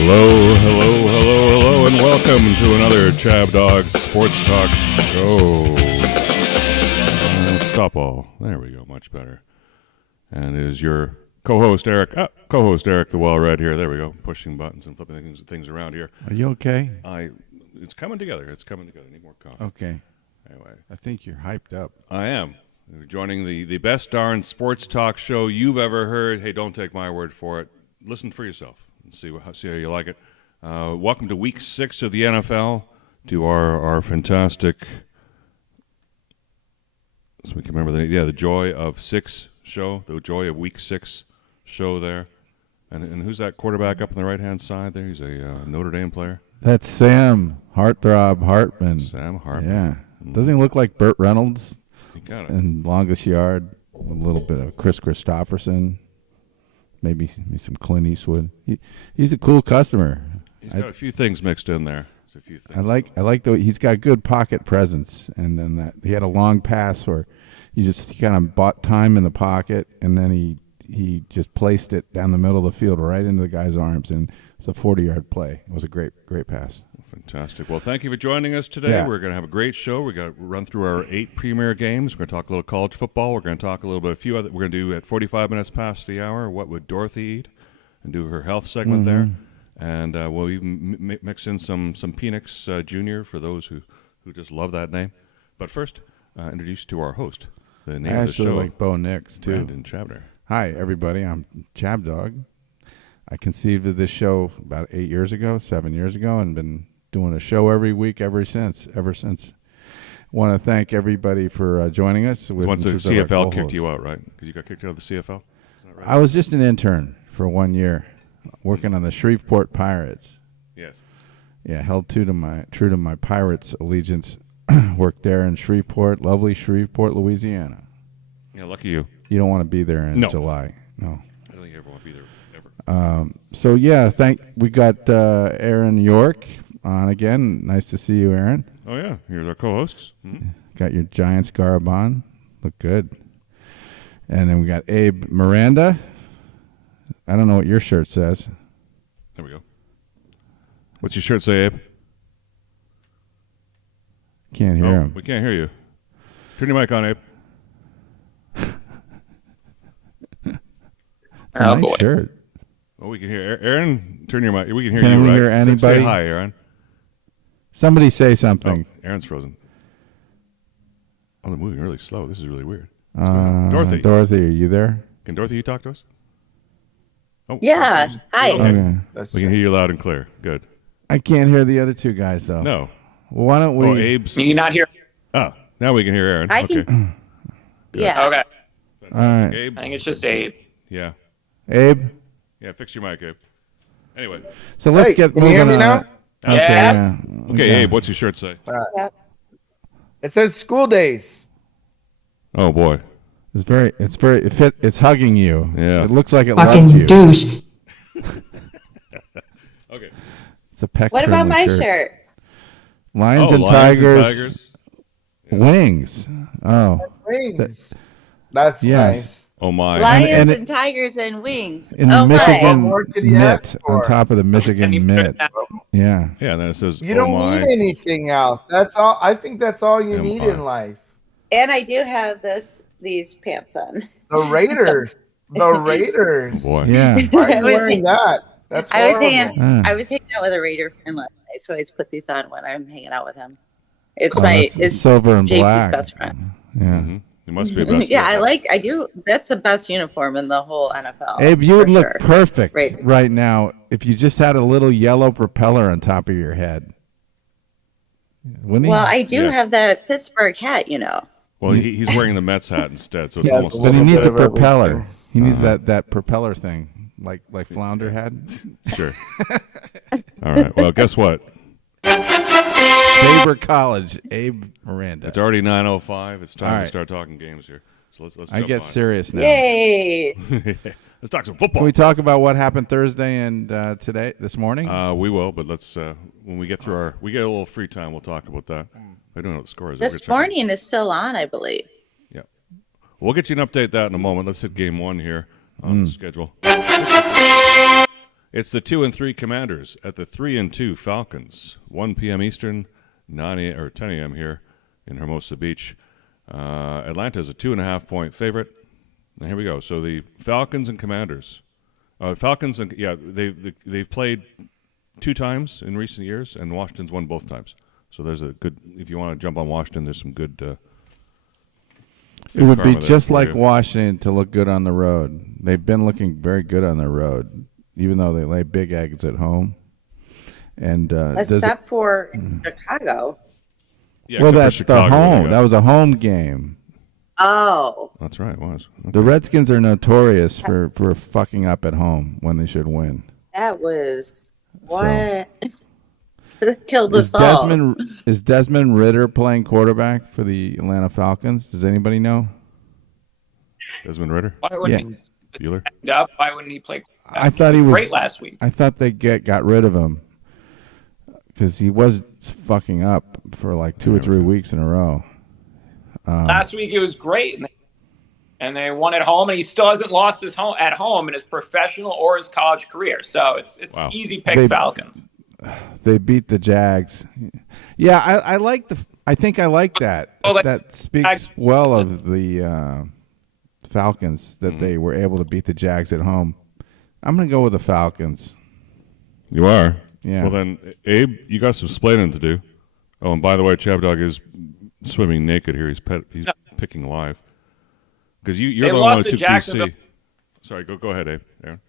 Hello, and welcome to another ChabDog Sports Talk show. Stop all. There we go, much better. And it is your co-host Eric, the Well-Read here. There we go, pushing buttons and flipping things around here. Are you okay? It's coming together. I need more coffee. Okay. Anyway, I think you're hyped up. I am. We're joining the best darn sports talk show you've ever heard. Hey, don't take my word for it. Listen for yourself. See how you like it. Welcome to Week 6 of the NFL, to our fantastic, so we can remember the Joy of 6 show, the Joy of Week 6 show there. And who's that quarterback up on the right-hand side there? He's a Notre Dame player. That's Sam Heartthrob Hartman. Sam Heartman. Yeah. Doesn't he look like Burt Reynolds? He got it. In Longest Yard, a little bit of Chris Christopherson. Maybe some Clint Eastwood. He's a cool customer. He's got a few things mixed in there. I like the way he's got good pocket presence, and then that he had a long pass where he kind of bought time in the pocket, and then he just placed it down the middle of the field right into the guy's arms, and it's a 40-yard play. It was a great pass. Fantastic. Well, thank you for joining us today. Yeah. We're going to have a great show. We're going to run through our 8 premier games. We're going to talk a little college football. We're going to talk a little bit, a few other. We're going to do at 45 minutes past the hour, what would Dorothy eat, and do her health segment there. And we'll even mix in some Penix Jr. for those who just love that name. But first, introduce to our host, the name of the show. I actually like Bo Nix, too. Brandon Chabner. Hi, everybody. I'm ChabDog. I conceived of this show about 7 years ago, and been doing a show every week ever since. Want to thank everybody for joining us. Once the CFL kicked you out, right? Because you got kicked out of the CFL? Isn't that right? I was just an intern for 1 year, working on the Shreveport Pirates. Yes. Yeah, held true to my Pirates allegiance. Worked there in Shreveport, lovely Shreveport, Louisiana. Yeah, lucky you. You don't want to be there in July. No. I don't think you ever want to be there ever. So yeah, we got Aaron York on again. Nice to see you, Aaron. Oh yeah, here's our co-hosts. Mm-hmm. Got your Giants garb on. Look good. And then we got Abe Miranda. I don't know what your shirt says. There we go. What's your shirt say, Abe? Can't hear him. We can't hear you. Turn your mic on, Abe. It's a nice shirt. Oh, we can hear Aaron. Turn your mic. We can hear you. Can we hear anybody? Say hi, Aaron. Somebody say something. Oh, Aaron's frozen. Oh, they're moving really slow. This is really weird. Dorothy. Dorothy, are you there? Can Dorothy talk to us? Oh, yeah. Hi. Okay. We can hear you loud and clear. Good. I can't hear the other two guys though. No. Well, why don't we? Oh, Abe's. Can you not hear? Oh, now we can hear Aaron. I can. Yeah. Okay. All right. Abe. I think it's just Abe. Yeah. Abe. Yeah, fix your mic, Abe. Anyway. So let's get moving. Can you hear me now? Okay, Yeah. Okay, Abe, what's your shirt say? It says school days. Oh boy. It's hugging you. Yeah. It looks like it fucking loves you. douche. Okay. It's a peck. What about my shirt? Lions and Tigers. Wings. Oh. Wings. That's nice. Oh my. Lions and Tigers and wings. In the Michigan my. mitt, on top of the Michigan mitt. Yeah. Yeah, and then it says, you don't need anything else. That's all. I think that's all you need in life. And I do have these pants on. The Raiders. The Raiders. Oh boy. Yeah. Why are you wearing that? That's I was horrible. I was hanging out with a Raider friend last night, so I just put these on when I'm hanging out with him. It's silver and JP's black. best friend. Yeah. Mm-hmm. It must be a best. Yeah, I do. That's the best uniform in the whole NFL. Abe, you would look perfect right now if you just had a little yellow propeller on top of your head. Wouldn't he? Well, I do have that Pittsburgh hat, you know. Well, he's wearing the Mets hat instead, so it's almost. But he needs a propeller. He needs that propeller thing, like Flounder had. Sure. All right. Well, guess what? Faber College, Abe Miranda. It's already 9:05. It's time to start talking games here. So let's. I get serious now. Yay! Let's talk some football. Can we talk about what happened Thursday and this morning? We will, but let's when we get through we get a little free time, we'll talk about that. I don't know what the score is. This morning is still on, I believe. Yeah, we'll get you an update that in a moment. Let's hit game 1 here on the schedule. It's the 2-3 Commanders at the 3-2 Falcons. 1 p.m. Eastern, 9 or 10 a.m. here in Hermosa Beach. Atlanta is a 2.5-point favorite. And here we go. So the Falcons and Commanders. Falcons and they've played 2 times in recent years, and Washington's won both times. So there's a good. If you want to jump on Washington, there's some good. It would be just like Washington to look good on the road. They've been looking very good on the road, even though they lay big eggs at home. And except for Chicago. Yeah, well, that's the home. That was a home game. Oh, that's right. It was. Okay. The Redskins are notorious for fucking up at home when they should win. That was what killed us all. Is Desmond Ridder playing quarterback for the Atlanta Falcons? Does anybody know? Desmond Ridder? Why wouldn't he? Bueller? Why wouldn't he play? I thought he was great last week. I thought they got rid of him because he was fucking up for like 2 or 3 weeks in a row. Last week it was great, and they won at home, and he still hasn't lost at home in his professional or his college career. So it's easy pick Falcons. They beat the Jags. Yeah, I think I like that. That speaks well of the Falcons that they were able to beat the Jags at home. I'm going to go with the Falcons. You are? Yeah. Well then, Abe, you got some splaining to do. Oh, and by the way, ChabDog is swimming naked here. He's picking live. Because you're the one who took DC. Sorry, go ahead, Abe. Aaron.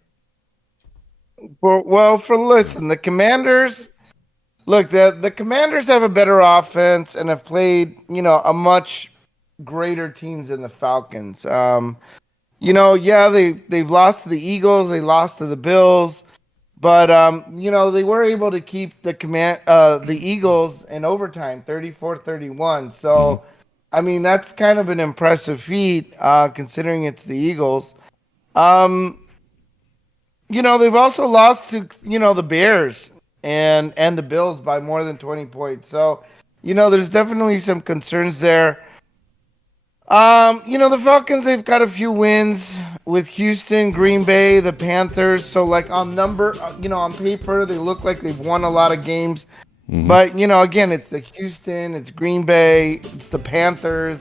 Well, listen, the Commanders. Look, the Commanders have a better offense and have played, a much greater teams than the Falcons. They've lost to the Eagles, they lost to the Bills, but they were able to keep the Eagles in overtime, 34-31. So, I mean, that's kind of an impressive feat considering it's the Eagles. They've also lost to, the Bears and the Bills by more than 20 points. So, there's definitely some concerns there. The Falcons, they've got a few wins with Houston, Green Bay, the Panthers. So, like, on paper, they look like they've won a lot of games. Mm-hmm. But, again, it's the Houston, it's Green Bay, it's the Panthers.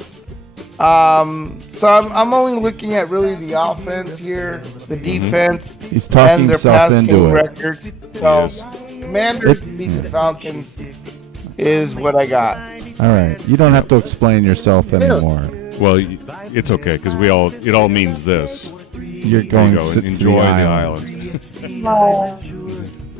So I'm only looking at really the offense here, the defense, He's talking and their himself pass into game it. record. So Commanders beat the Falcons is what I got. All right, you don't have to explain yourself anymore. Well, it's okay because it all means this. You're going to sit enjoy the island. I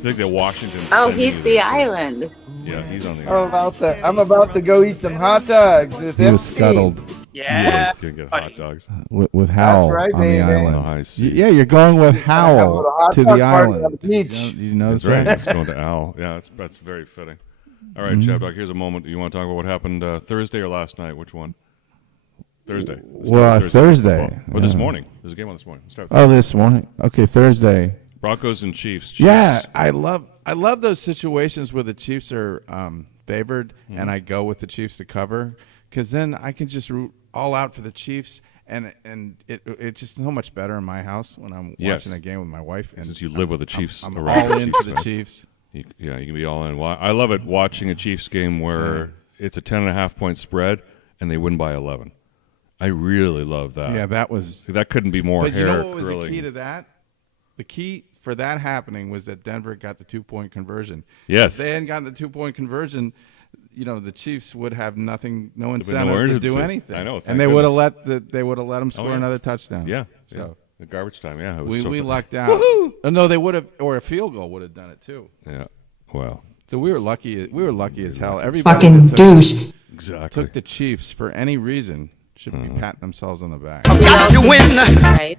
think that Washington. Oh, he's the island. Yeah, he's on the island. I'm about to go eat some hot dogs. He was scuttled. Yeah, gonna get hot dogs with Howell That's right, on baby. the island. Oh, I see. Yeah, you're going with Howell to the island. On the beach. You know That's right. It's going to Al. Yeah, that's very fitting. All right, ChabDog, here's a moment. You want to talk about what happened Thursday or last night? Which one? Thursday. Thursday. Or this morning. There's a game on this morning. Let's start this morning. Okay, Thursday. Broncos and Chiefs. Yeah, I love those situations where the Chiefs are favored, and I go with the Chiefs to cover, because then I can just root all out for the Chiefs, and it's just so much better in my house when I'm watching a game with my wife. And since you live with the Chiefs, I'm all in for the Chiefs. You can be all in. Well, I love it watching a Chiefs game where it's a 10.5-point spread and they win by 11. I really love that. Yeah, that couldn't be more hair. But you know what was curling. the key to that? The key for that happening was that Denver got the 2-point conversion. Yes. If they hadn't gotten the 2-point conversion, the Chiefs would have no incentive no to do anything. I know, and they would have let them score another touchdown. Yeah. So the garbage time. Yeah, we lucked out. No, they would have, or a field goal would have done it too. Yeah. Well. So we were lucky. We were lucky as hell. Everybody fucking douche. Exactly. Took the Chiefs for any reason should be patting themselves on the back. Got to win. Right.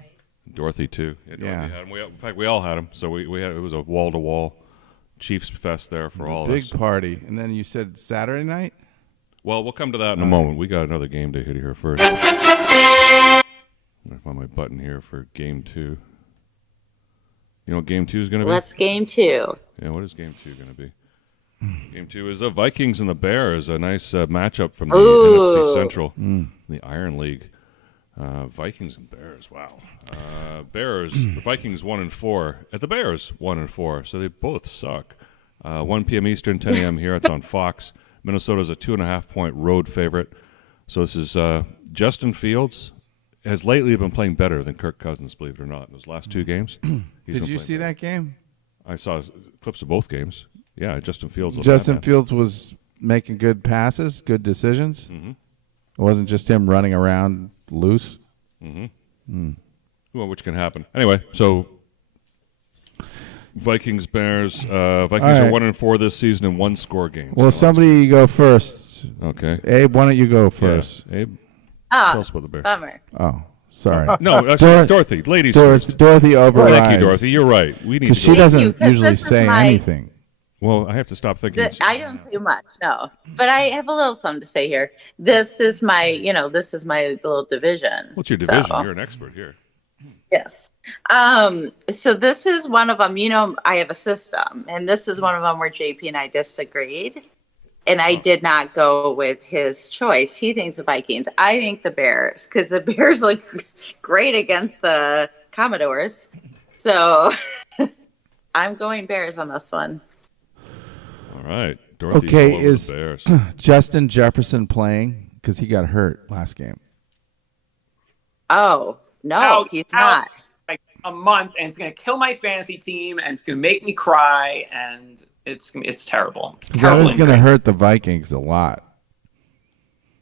Dorothy too. Dorothy Yeah. had him. In fact, we all had him. So we had it was a wall to wall Chiefs fest there for all of us. Big party. And then you said Saturday night? Well, we'll come to that in a moment. We got another game to hit here first. I'm going to find my button here for game 2. You know what game 2 is going to be? What's game 2? Yeah, what is game 2 going to be? Game 2 is the Vikings and the Bears, a nice matchup from the NFC Central, the Iron League. Vikings and Bears. Wow. Bears. The Vikings 1-4. At the Bears 1-4. So they both suck. 1 p.m. Eastern, 10 a.m. here. It's on Fox. Minnesota's a 2.5-point road favorite. So this is Justin Fields has lately been playing better than Kirk Cousins, believe it or not, in those last 2 games. Did you see that game? I saw clips of both games. Yeah, Justin Fields. Fields was making good passes, good decisions. Mm-hmm. It wasn't just him running around loose. Mm-hmm. Well, which can happen. Anyway, so Vikings, Bears. Vikings are 1-4 this season in 1-score games. Well, somebody go first. Okay. Abe, why don't you go first? Yeah. Abe, tell us about the Bears. Bummer. Oh, sorry. No, actually, Dorothy. Ladies first. Dorothy overrides. Thank you, Dorothy. You're right. We need because she doesn't usually say anything. Well, I have to stop thinking. I don't say much, no. But I have a little something to say here. This is my little division. What's your division? So. You're an expert here. Yes. So this is one of them. I have a system, and this is one of them where JP and I disagreed, and I did not go with his choice. He thinks the Vikings. I think the Bears, because the Bears look great against the Commodores. So I'm going Bears on this one. All right. Dorothy, okay, is the Bears. Justin Jefferson playing? Because he got hurt last game. Oh, no, he's not. Like a month, and it's going to kill my fantasy team, and it's going to make me cry, and it's terrible. It's terrible. That is going to hurt the Vikings a lot.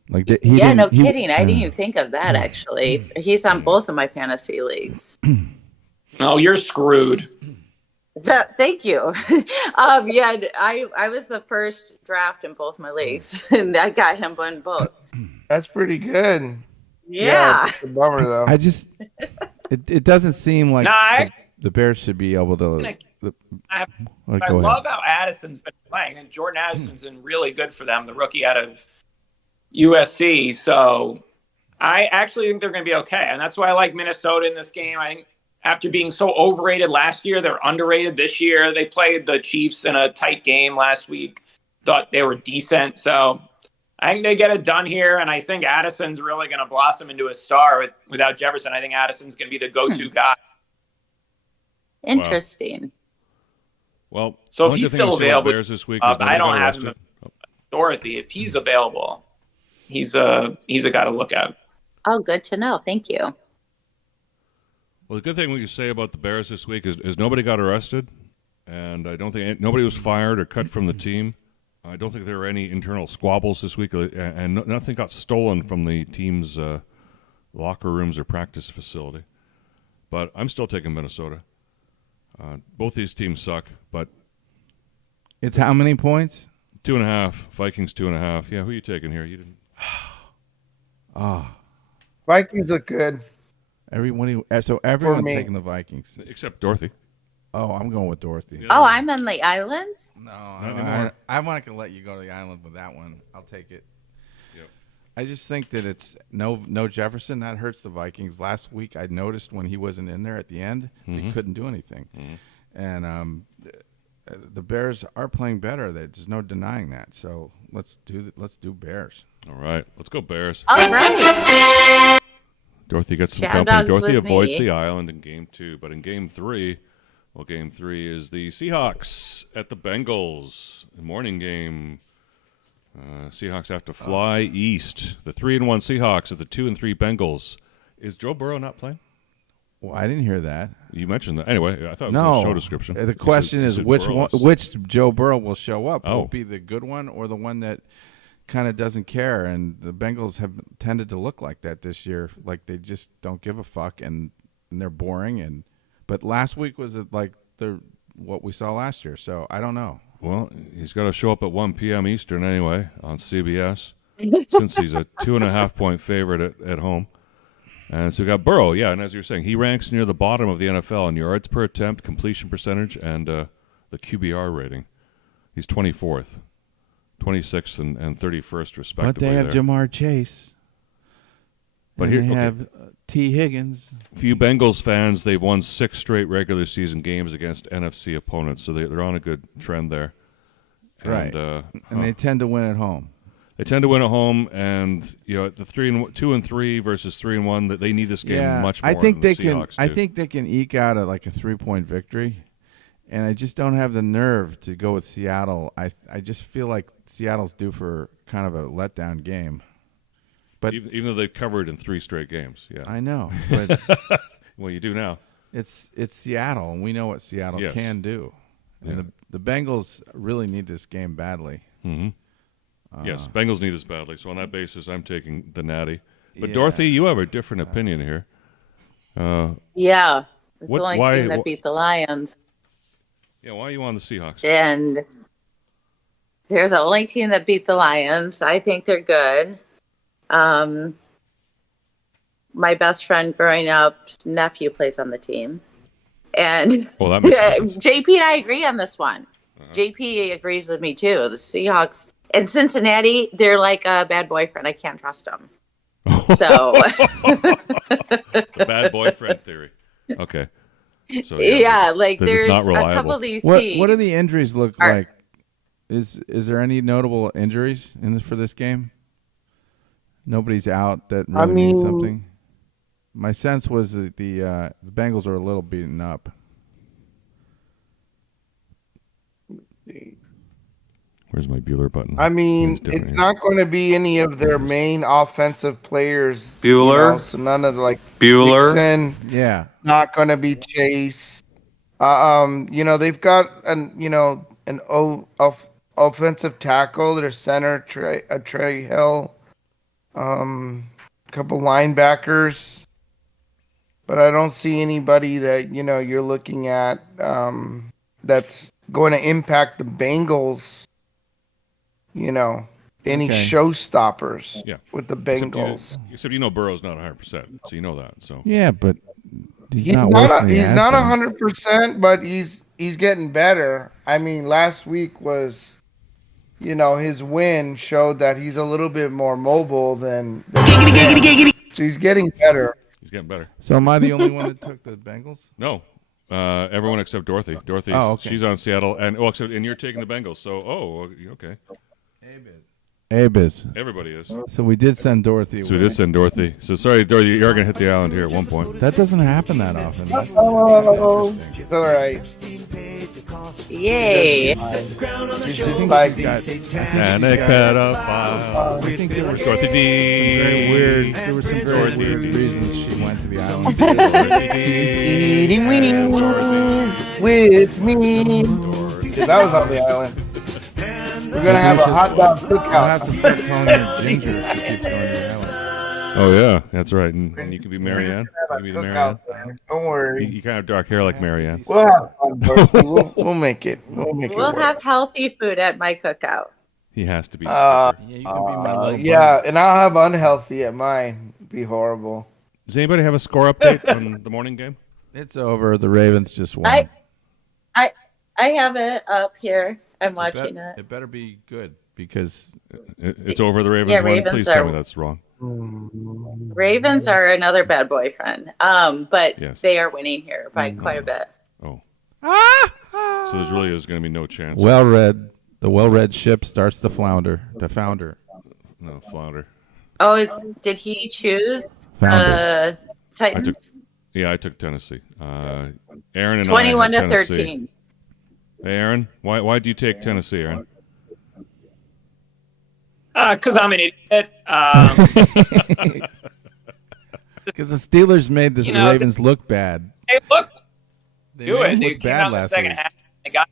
Like no kidding. I didn't even think of that, actually. He's on both of my fantasy leagues. No, you're screwed. Thank you. I was the first draft in both my leagues, and I got him in both. That's pretty good. Yeah. It's a bummer though. I just it doesn't seem like the Bears should be able to. I love how Addison's been playing, and Jordan Addison's been really good for them, the rookie out of USC. So I actually think they're going to be okay, and that's why I like Minnesota in this game. I think after being so overrated last year, they're underrated this year. They played the Chiefs in a tight game last week. Thought they were decent. So I think they get it done here, and I think Addison's really going to blossom into a star without Jefferson. I think Addison's going to be the go-to guy. Interesting. Well, so if he's still available, this week I don't have him. Dorothy, if he's available, he's a guy to look at. Oh, good to know. Thank you. Well, the good thing we can say about the Bears this week is nobody got arrested, and I don't think nobody was fired or cut from the team. I don't think there were any internal squabbles this week, and nothing got stolen from the team's locker rooms or practice facility. But I'm still taking Minnesota. Both these teams suck, but it's how many points? 2.5. Vikings 2.5. Yeah, who are you taking here? You didn't. Vikings look good. Everyone's taking the Vikings except Dorothy. Oh, I'm going with Dorothy. Oh, I'm on the island? No, I'm not going to let you go to the island with that one. I'll take it. Yep. I just think that it's no Jefferson. That hurts the Vikings. Last week, I noticed when he wasn't in there at the end, they couldn't do anything. Mm-hmm. And the Bears are playing better. There's no denying that. So let's do Bears. All right, let's go Bears. All right. Dorothy gets some company. Dorothy avoids the island in Game 2, but in Game 3, Game 3 is the Seahawks at the Bengals. The morning game. Seahawks have to fly east. The 3-1 Seahawks at the 2-3 Bengals. Is Joe Burrow not playing? Well, I didn't hear that. You mentioned that. Anyway, I thought it was in the show description. The question is which Joe Burrow will show up. Will it be the good one or the one that kind of doesn't care? And the Bengals have tended to look like that this year. Like they just don't give a fuck and they're boring. But last week was like what we saw last year. So I don't know. Well, he's got to show up at 1 p.m. Eastern anyway on CBS since he's a 2.5-point favorite at home. And so we got Burrow, and as you were saying, he ranks near the bottom of the NFL in yards per attempt, completion percentage, and the QBR rating. He's 24th, 26th, and 31st, respectively. But they have Jamar Chase. But here they have T. Higgins. Few Bengals fans, they've won 6 straight regular season games against NFC opponents, so they're on a good trend there. Right. And they tend to win at home. They tend to win at home, and the 2-3 versus 3-1, that they need this game much more. I think than they the can. Seahawks I do. think they can eke out a 3-point victory, and I just don't have the nerve to go with Seattle. I just feel like Seattle's due for kind of a letdown game. But even though they've covered in 3 straight games, I know. But well, you do now. It's Seattle, and we know what Seattle Yes. can do. Yeah. And the Bengals really need this game badly. Mm-hmm. Yes, Bengals need this badly. So on that basis, I'm taking the Natty. But Yeah. Dorothy, you have a different opinion here. Yeah. It's the only team that beat the Lions. Yeah, why are you on the Seahawks? And there's the only team that beat the Lions. I think they're good. My best friend growing up's nephew plays on the team. And Well, that makes sense. JP and I agree on this one. JP agrees with me too. The Seahawks and Cincinnati, they're like a bad boyfriend. I can't trust them. So The bad boyfriend theory. Okay. So yeah, they're there's just not a reliable. couple of these teams. What do the injuries look like? Is there any notable injuries for this game? Nobody's out that really means something. My sense was that the Bengals are a little beaten up. Where's my Bueller button? I mean, it's not going to be any of their main offensive players. Bueller? So none of Bueller? Nixon, Yeah. not going to be Chase. They've got an offensive tackle, their center Trey Hill, a couple linebackers, but I don't see anybody that you're looking at that's going to impact the Bengals. Any showstoppers with the Bengals. Except Burrow's not 100%, so you know that. So Yeah, but he's He's not. not 100%, but he's getting better. I mean, last week was, his win showed that he's a little bit more mobile than so he's getting better. he's getting better. So am I the only one that took the Bengals? No. Everyone except Dorothy. Dorothy, she's on Seattle, and you're taking the Bengals. So, okay. Abiz. Everybody is. So we did send Dorothy away. So we did send Dorothy. So sorry, Dorothy, you're going to hit the island here at one point. That doesn't happen that often. Oh, all right. Yay. She's just like Panic pedophile. I think there were Dorothy D. very weird. There were some very weird reasons she went to the island. eating wings with me. Because I was on the island. We're gonna have a hot dog I'll have to cookout. start calling her Ginger if she keeps going to the island. Oh, yeah, that's right. And you can be Marianne. You can be the Marianne. Don't worry. You kind of have dark hair like Marianne. We'll have fun, Dorothy. We'll make it. We'll make it. We'll work. have healthy food at my cookout. He has to be. Yeah, you can be my little yeah, and I'll have unhealthy at mine. It'd be horrible. Does anybody have a score update on the morning game? It's over. The Ravens just won. I have it up here. I'm watching it. It better be good because It's over. The Ravens Yeah, won. Ravens Please are- tell me that's wrong. Ravens are another bad boyfriend. But Yes. they are winning here by quite a bit. Oh. So there really is going to be no chance. the well-read ship starts to flounder. To founder. No, flounder. Oh, did he choose Founder. Titans? I took Tennessee. Aaron and 21 I to had Tennessee. 13. Hey, Aaron, why do you take Tennessee, Aaron? Because I'm an idiot. Because the Steelers made the You know, Ravens look bad. Hey, look, They do made it. them They look came bad out in the last second week. half. They got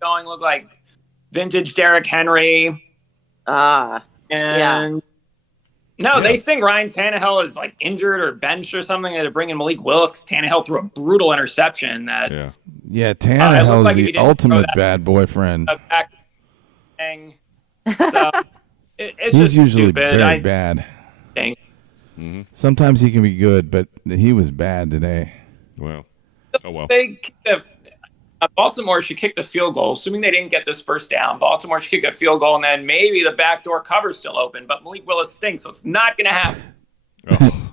going, looked like vintage Derrick Henry. And they think Ryan Tannehill is like injured or benched or something. They're bringing Malik Willis because Tannehill threw a brutal interception that Yeah, it Tannehill's looked like if the you didn't throw ultimate that- bad boyfriend. back thing. So it's He's just usually stupid. very I bad. think. Sometimes he can be good, but he was bad today. Well, oh well. They Baltimore should kick the field goal, assuming they didn't get this first down. Baltimore should kick a field goal, and then maybe the backdoor cover's still open. But Malik Willis stinks, so it's not going to happen. Oh.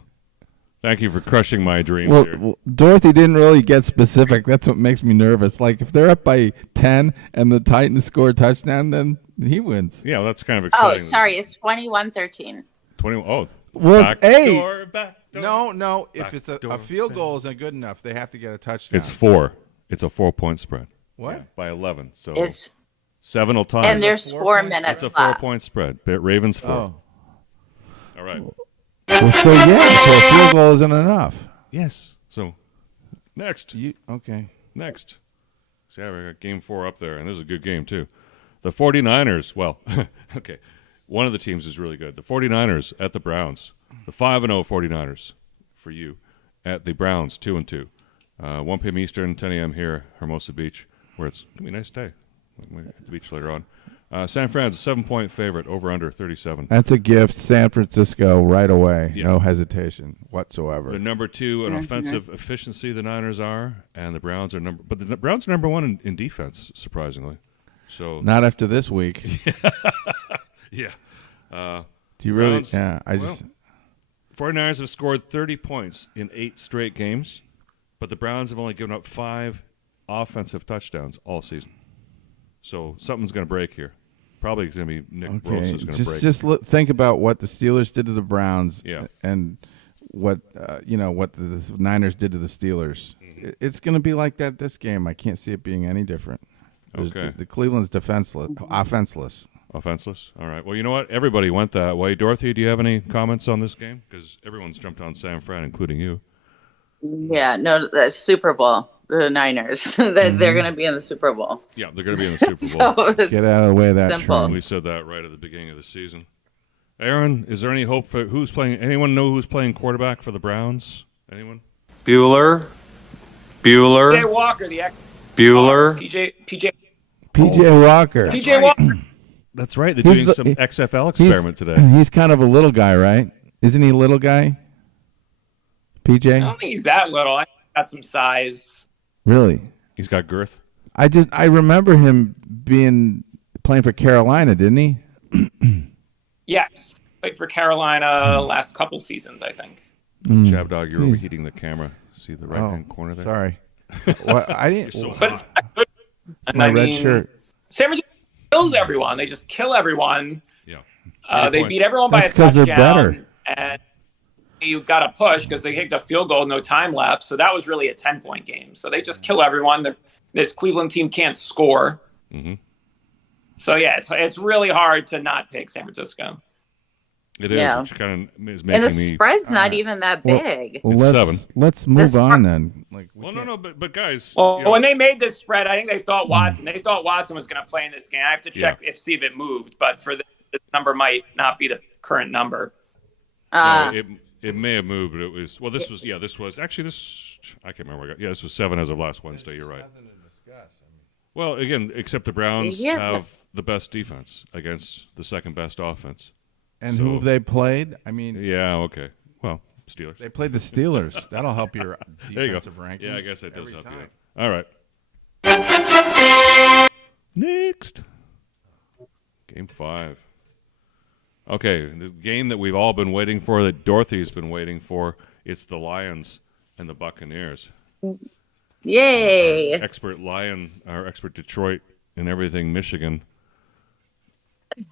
Thank you for crushing my dreams here. Well, Dorothy didn't really get specific. That's what makes me nervous. Like if they're up by 10 and the Titans score a touchdown, then He wins. Yeah, well, that's kind of exciting. Oh, sorry, it's 21-13. 20. Oh, Well, back hey. door, back door. No. If Back it's a door, field goal isn't good enough, they have to get a touchdown. It's 4. It's a 4-point spread. What? Yeah, by 11. So It's 7 will tie. and there's 4 minutes It's a left. 4-point spread. Ravens 4. Oh. All right. Well, so a field goal isn't enough. Yes. So next. Okay. Next. See, I got game 4 up there, and this is a good game, too. The 49ers, well, okay, one of the teams is really good. The 49ers at the Browns. The 5-0 49ers for you at the Browns, 2-2. 1 p.m. Eastern, 10 a.m. here, Hermosa Beach, where it's going to be a nice day. We'll at the beach later on. San Fran's a 7-point favorite, over under 37. That's a gift. San Francisco right away. Yeah. No hesitation whatsoever. They're number 2 in offensive efficiency, the Niners are, and the Browns are the Browns are number 1 in defense, surprisingly. So Not after this week. yeah. Do you really? Browns, Yeah, 49ers have scored 30 points in 8 straight games, but the Browns have only given up 5 offensive touchdowns all season. So something's going to break here. Probably going to be Nick Bosa is going to break. Just think about what the Steelers did to the Browns, Yeah. and what what the Niners did to the Steelers. It's going to be like that this game. I can't see it being any different. Okay. The Cleveland's offenseless. Offenseless? All right. Well, you know what? Everybody went that way. Dorothy, do you have any comments on this game? Because everyone's jumped on San Fran, including you. Yeah, no, the Super Bowl, the Niners, they're going to be in the Super Bowl. Yeah, they're going to be in the Super Bowl. So it's Get out of the way of that simple. train. We said that right at the beginning of the season. Aaron, is there any hope for who's playing? Anyone know who's playing quarterback for the Browns? Anyone? Bueller. PJ Walker, the Bueller. PJ Walker. PJ Walker. That's right. They're He's doing the- some XFL experiment today. He's kind of a little guy, right? Isn't he a little guy? I PJ? don't think he's that little. I got some size. Really? He's got girth. I remember him playing for Carolina, didn't he? Yes, played for Carolina last couple seasons, I think. ChabDog, you're overheating the camera. See the right-hand corner there? Sorry. I didn't. So But it's not good. And my red shirt. San Francisco kills everyone. They just kill everyone. Yeah. They beat everyone by That's a 'cause they're touchdown. better. And you got to push because they kicked a field goal, no time left. So that was really a 10-point game. So they just kill everyone. This Cleveland team can't score. Mm-hmm. So, yeah, it's really hard to not pick San Francisco. It is. Yeah. Which kind of is And making the me. spread's not even that big. Well, It's 7. Let's move on then. Like, Well, no, but guys. Well, you know, when they made this spread, I think they thought Watson was going to play in this game. I have to check to see if it moved, but for this number might not be the current number. no, it may have moved, but it was. Well, this was. Actually, this. I can't remember. This was 7 as of last Wednesday. You're right. Well, again, except the Browns Yes. have the best defense against the second best offense. And So- who have they played? I mean, Yeah. Okay. Well, Steelers. they played the Steelers. That'll help your There you go. defensive ranking. Yeah, I guess that does every help you. time. Out. All right. Next. Game 5. Okay, the game that we've all been waiting for, that Dorothy's been waiting for, it's the Lions and the Buccaneers. Yay. Our expert Detroit and everything Michigan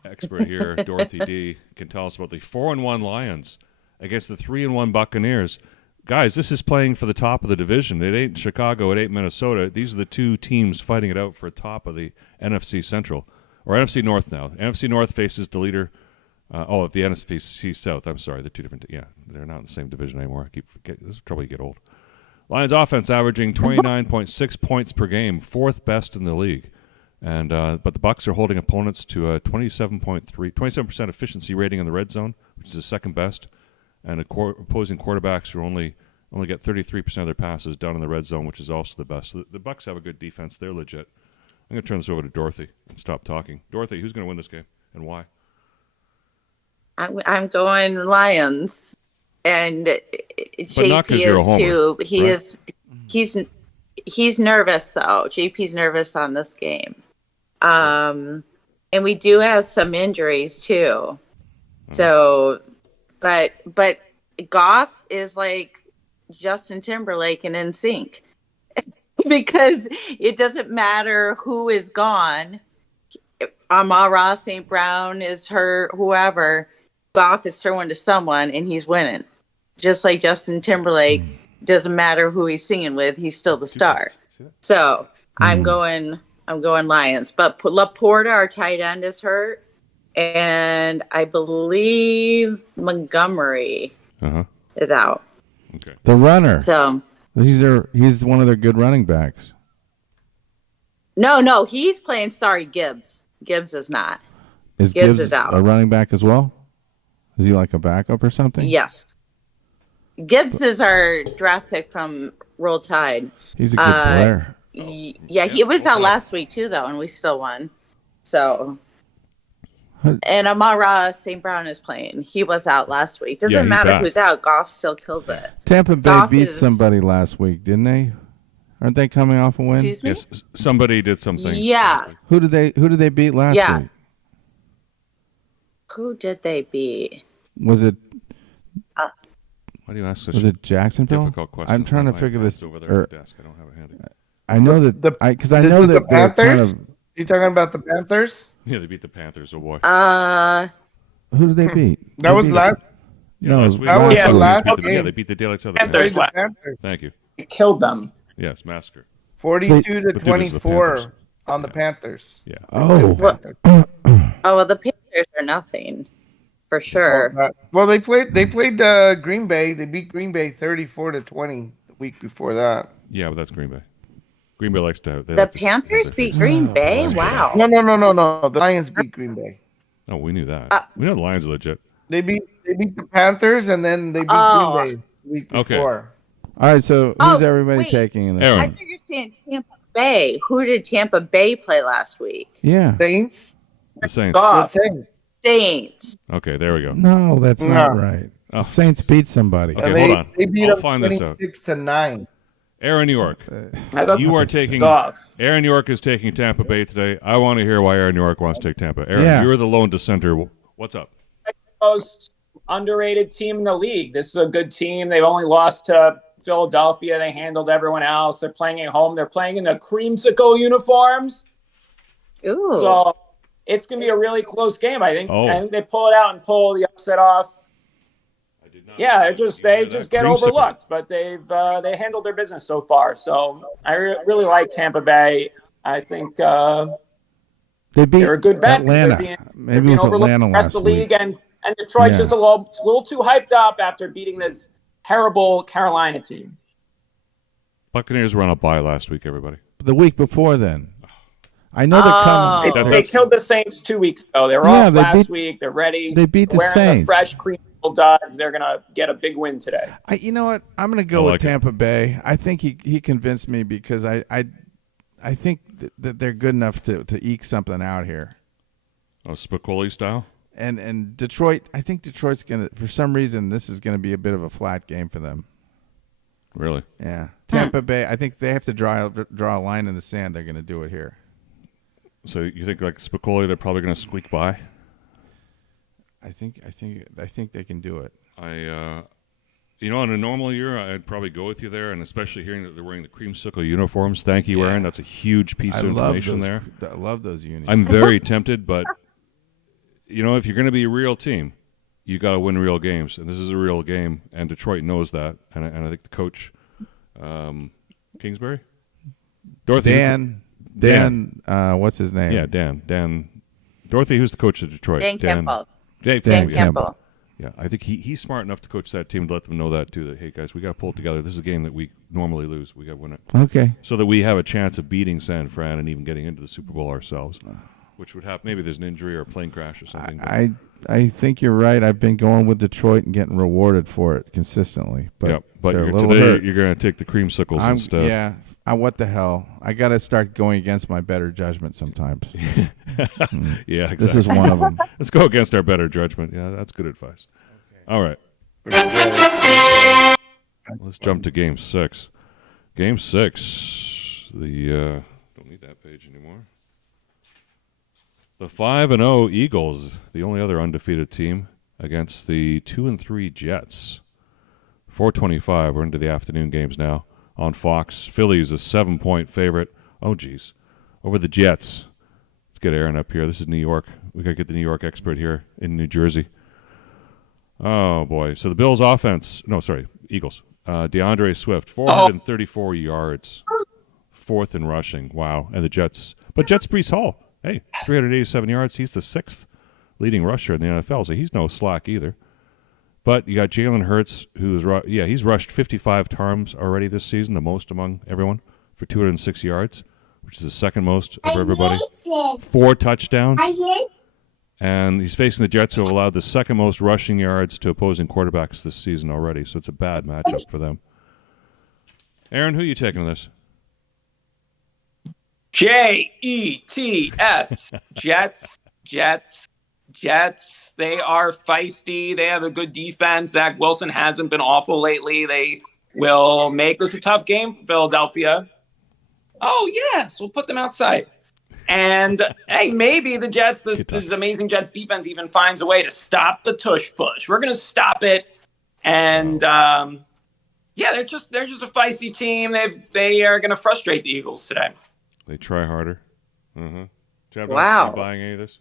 expert here, Dorothy D, can tell us about the 4-1 Lions against the 3-1 Buccaneers. Guys, this is playing for the top of the division. It ain't Chicago, it ain't Minnesota. These are the two teams fighting it out for top of the NFC Central, or NFC North now. NFC North faces the leader. Of the NFC South. I'm sorry, they're two different. Yeah, they're not in the same division anymore. I keep forgetting. This is trouble. You get old. Lions offense averaging 29.6 points per game, 4th best in the league, and but the Bucs are holding opponents to a 27% efficiency rating in the red zone, which is the 2nd best, and opposing quarterbacks who only get 33% of their passes down in the red zone, which is also the best. So the Bucs have a good defense. They're legit. I'm going to turn this over to Dorothy and stop talking. Dorothy, who's going to win this game and why? I'm going Lions, and not 'cause JP you're a is homer, too. right? He's nervous though. JP's nervous on this game, and we do have some injuries too. So, but Goff is like Justin Timberlake and NSYNC because it doesn't matter who is gone. Amara St. Brown is her, whoever. Goff is throwing to someone, and he's winning. Just like Justin Timberlake, doesn't matter who he's singing with, he's still the star. So I'm going Lions. But Laporta, our tight end, is hurt, and I believe Montgomery is out. Okay. The runner. So he's one of their good running backs. No, he's playing. Sorry, Gibbs. Gibbs is not. Gibbs is out. A running back as well? Is he like a backup or something? Yes. Gibbs is our draft pick from Roll Tide. He's a good player. Yeah, he was out last week too, though, and we still won. So, and Amara St. Brown is playing. He was out last week. Doesn't matter who's out. Goff still kills it. Tampa Bay beat somebody last week, didn't they? Aren't they coming off a win? Excuse me? Yes, somebody did something. Yeah. Who did they beat last week? Who did they beat? Was it? Why do you ask such was it Jacksonville? difficult questions? I'm trying to figure this. Over there at the desk. I don't have it handy. I know that because I know that the Panthers. Kind of, you talking about the Panthers? Yeah, they beat the Panthers. Oh boy. Who did they beat? That was last. No, that was the last game. Yeah, they beat the daylights out of the Panthers. Panthers. Thank you. It killed them. Yes, massacre. 42-24 on the Panthers. Yeah. Oh. Well, the Panthers are nothing. For sure. Well, they played Green Bay. They beat Green Bay 34-20 the week before that. Yeah, but that's Green Bay. Green Bay likes to. The Panthers beat Green Bay? Wow. No. The Lions beat Green Bay. Oh, we knew that. We know the Lions are legit. They beat the Panthers, and then they beat Green Bay the week before. All right, so who's everybody taking in this? Aaron. I thought you were saying Tampa Bay. Who did Tampa Bay play last week? Yeah. Saints. The Saints. The Saints. Saints. Okay, there we go. No, that's not right. Oh. Saints beat somebody. Okay, hold on. They beat I'll them find this out. 26-9. Aaron York. You are taking. Aaron York is taking Tampa Bay today. I want to hear why Aaron York wants to take Tampa. Aaron, you're the lone dissenter. What's up? Most underrated team in the league. This is a good team. They've only lost to Philadelphia. They handled everyone else. They're playing at home. They're playing in the creamsicle uniforms. Ooh. So it's going to be a really close game, I think. I think they pull it out and pull the upset off. Yeah, they just get overlooked, but they handled their business so far. So I really like Tampa Bay. I think they're a good bet. Atlanta. Maybe it was Atlanta last rest of the league, and Detroit's just a little too hyped up after beating this terrible Carolina team. Buccaneers run a bye last week, everybody. The week before then. I know they're coming. They killed the Saints 2 weeks ago. They were off last week. They're ready. They beat the wearing Saints. The fresh cream duds. They're going to get a big win today. You know what? I'm going to go with Tampa Bay. I think he convinced me because I think that they're good enough to eke something out here. Oh, Spicoli style? And Detroit, I think Detroit's going to, for some reason, this is going to be a bit of a flat game for them. Really? Yeah. Tampa Bay, I think they have to draw a line in the sand. They're going to do it here. So you think like Spicoli, they're probably going to squeak by? I think they can do it. In a normal year, I'd probably go with you there, and especially hearing that they're wearing the creamsicle uniforms. Thank you, Aaron. That's a huge piece of information there. I love those unis. I'm very tempted, but if you're going to be a real team, you got to win real games, and this is a real game, and Detroit knows that. And I think the coach, Kingsbury, Dorothy, Dan, what's his name? Yeah, Dan. Dorothy, who's the coach of Detroit? Dan Campbell. Dan Campbell. Yeah, I think he's smart enough to coach that team to let them know that too. That hey guys, we got to pull it together. This is a game that we normally lose. We got to win it. Okay. So that we have a chance of beating San Fran and even getting into the Super Bowl ourselves, which would happen. Maybe there's an injury or a plane crash or something. I think you're right. I've been going with Detroit and getting rewarded for it consistently. But today you're going to take the creamsicles instead. Yeah. What the hell? I got to start going against my better judgment sometimes. Yeah, exactly. This is one of them. Let's go against our better judgment. Yeah, that's good advice. Okay. All right. Let's jump to Game 6. Game 6. Don't need that page anymore. The 5-0 Eagles, the only other undefeated team, against the 2-3 Jets. 4:25. We're into the afternoon games now. On Fox, Philly's a 7-point favorite. Oh, geez. Over the Jets. Let's get Aaron up here. This is New York. We got to get the New York expert here in New Jersey. Oh, boy. So the Bills offense. No, sorry. Eagles. DeAndre Swift, 434 yards. Fourth in rushing. Wow. And the Jets. But Jets Breece Hall. Hey, 387 yards. He's the sixth leading rusher in the NFL, so he's no slack either. But you got Jalen Hurts, he's rushed 55 times already this season, the most among everyone, for 206 yards, which is the second most of everybody. 4 touchdowns. And he's facing the Jets, who have allowed the second most rushing yards to opposing quarterbacks this season already, so it's a bad matchup for them. Aaron, who are you taking in this? Jets. Jets. They are feisty. They have a good defense. Zach Wilson hasn't been awful lately. They will make this a tough game for Philadelphia. Oh, yes. We'll put them outside. And, hey, maybe the Jets, this amazing Jets defense even finds a way to stop the tush push. We're going to stop it. And, they're just a feisty team. They are going to frustrate the Eagles today. They try harder. Mm-hmm. ChabDog, wow. Are you buying any of this?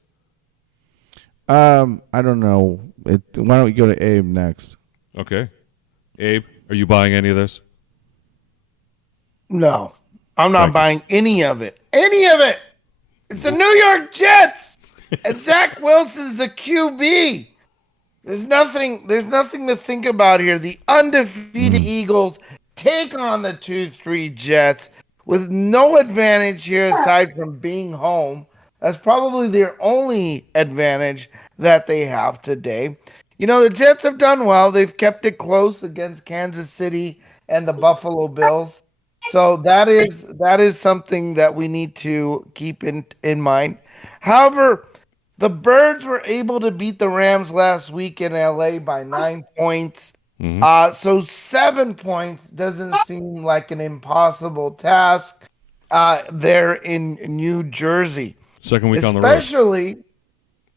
I don't know. Why don't we go to Abe next? Okay. Abe, are you buying any of this? No, I'm not buying any of it. Any of it. It's the New York Jets, and Zach Wilson's the QB. There's nothing to think about here. The undefeated Eagles take on the 2-3 Jets with no advantage here aside from being home. That's probably their only advantage that they have today. You know, the Jets have done well. They've kept it close against Kansas City and the Buffalo Bills. So that is something that we need to keep in mind. However, the Birds were able to beat the Rams last week in LA by 9 points. Mm-hmm. So 7 points doesn't seem like an impossible task there in New Jersey. Second week on the road.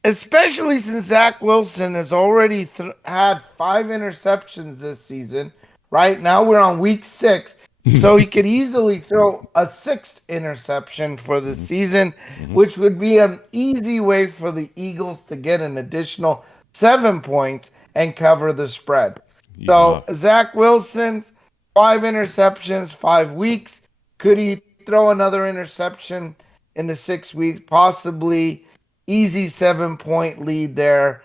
Especially since Zach Wilson has already had 5 interceptions this season. Right now we're on week 6. So he could easily throw a 6th interception for the season, which would be an easy way for the Eagles to get an additional 7 points and cover the spread. Yeah. So Zach Wilson's 5 interceptions, 5 weeks. Could he throw another interception in the 6 weeks? Possibly. Easy 7-point lead there.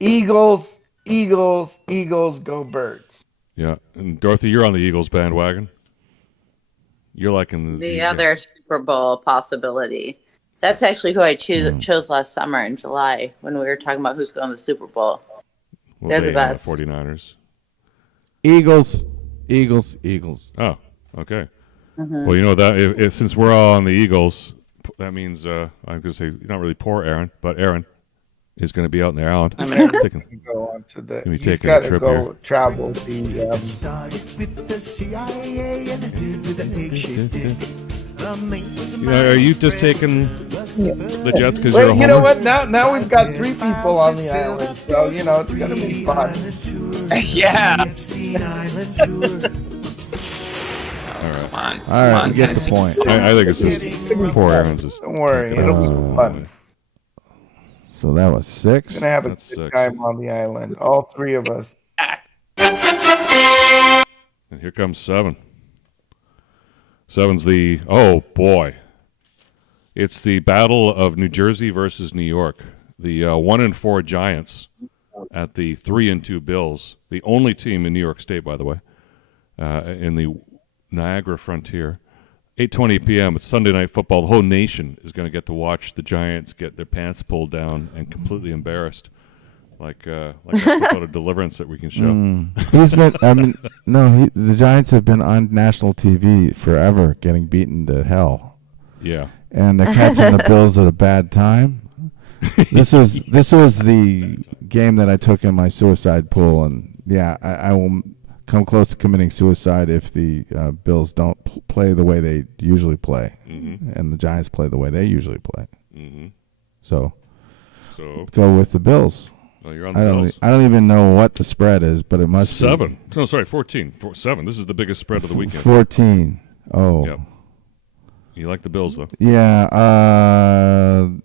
Eagles, go Birds. Yeah, and Dorothy, you're on the Eagles bandwagon. You're liking the other Super Bowl possibility. That's actually who I chose last summer in July when we were talking about who's going to the Super Bowl. Well, they're the best. 49ers. Eagles. Oh, okay. Mm-hmm. Well, you know that if since we're all on the Eagles, that means I'm going to say not really poor Aaron, but Aaron is going to be out in the island. I'm going to go on to the. He's got to go travel the. Started with the CIA and ended with an egg-shaped dick. Are you just taking the Jets because you're a homer? You know what? Now we've got 3 people on the island, so it's going to be fun. Yeah. All right, we get the point. I think it's just poor Aaron's. Don't worry, it'll be fun. So that was 6. We're going to have a good time on the island, all 3 of us. And here comes 7. 7's it's the battle of New Jersey versus New York. The 1-4 Giants at the 3-2 Bills, the only team in New York State, by the way, in the Niagara Frontier. 8:20 p.m. It's Sunday Night Football. The whole nation is going to get to watch the Giants get their pants pulled down and completely embarrassed, like a episode of Deliverance that we can show. The Giants have been on national TV forever, getting beaten to hell. Yeah, and they're catching the Bills at a bad time. This was the game that I took in my suicide pool, and I will come close to committing suicide if the Bills don't play the way they usually play, and the Giants play the way they usually play. Mm-hmm. So go with the Bills. Well, you're on the Bills. I don't even know what the spread is, but it must 7. Be. No, sorry, 14. 7. This is the biggest spread of the weekend. 14. Oh. Yep. You like the Bills, though? Yeah.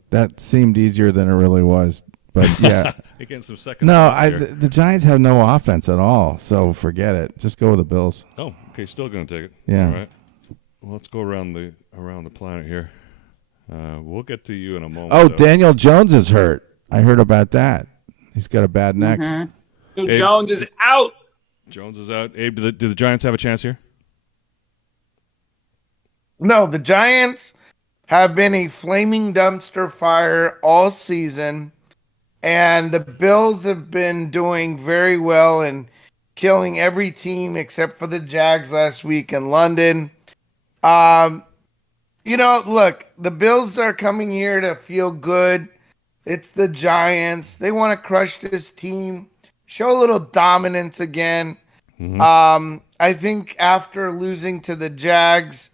That seemed easier than it really was. But yeah, Against some second. no, points here. the Giants have no offense at all. So forget it. Just go with the Bills. Oh, okay. Still going to take it. Yeah. All right. Well, let's go around the planet here. We'll get to you in a moment. Oh, though. Daniel Jones is hurt. I heard about that. He's got a bad neck. Abe Jones is out. Jones is out. Abe, do the Giants have a chance here? No, the Giants have been a flaming dumpster fire all season, and the Bills have been doing very well and killing every team except for the Jags last week in London. Look, the Bills are coming here to feel good. It's the Giants. They want to crush this team, show a little dominance again. I think after losing to the Jags,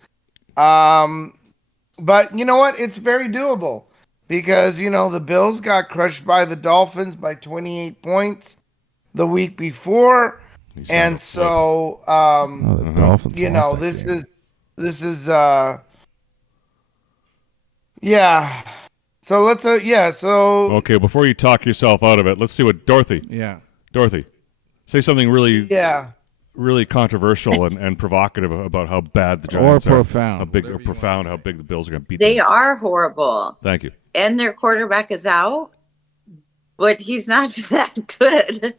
but you know what? It's very doable because, the Bills got crushed by the Dolphins by 28 points the week before. And so, the Dolphins lost that game. this is, yeah. So let's, so. Okay, before you talk yourself out of it, let's see what Dorothy, say something really, really controversial and provocative about how bad the Giants Or profound. How big or profound, how big the Bills are going to beat They them. are horrible. Thank you. And their quarterback is out, but he's not that good.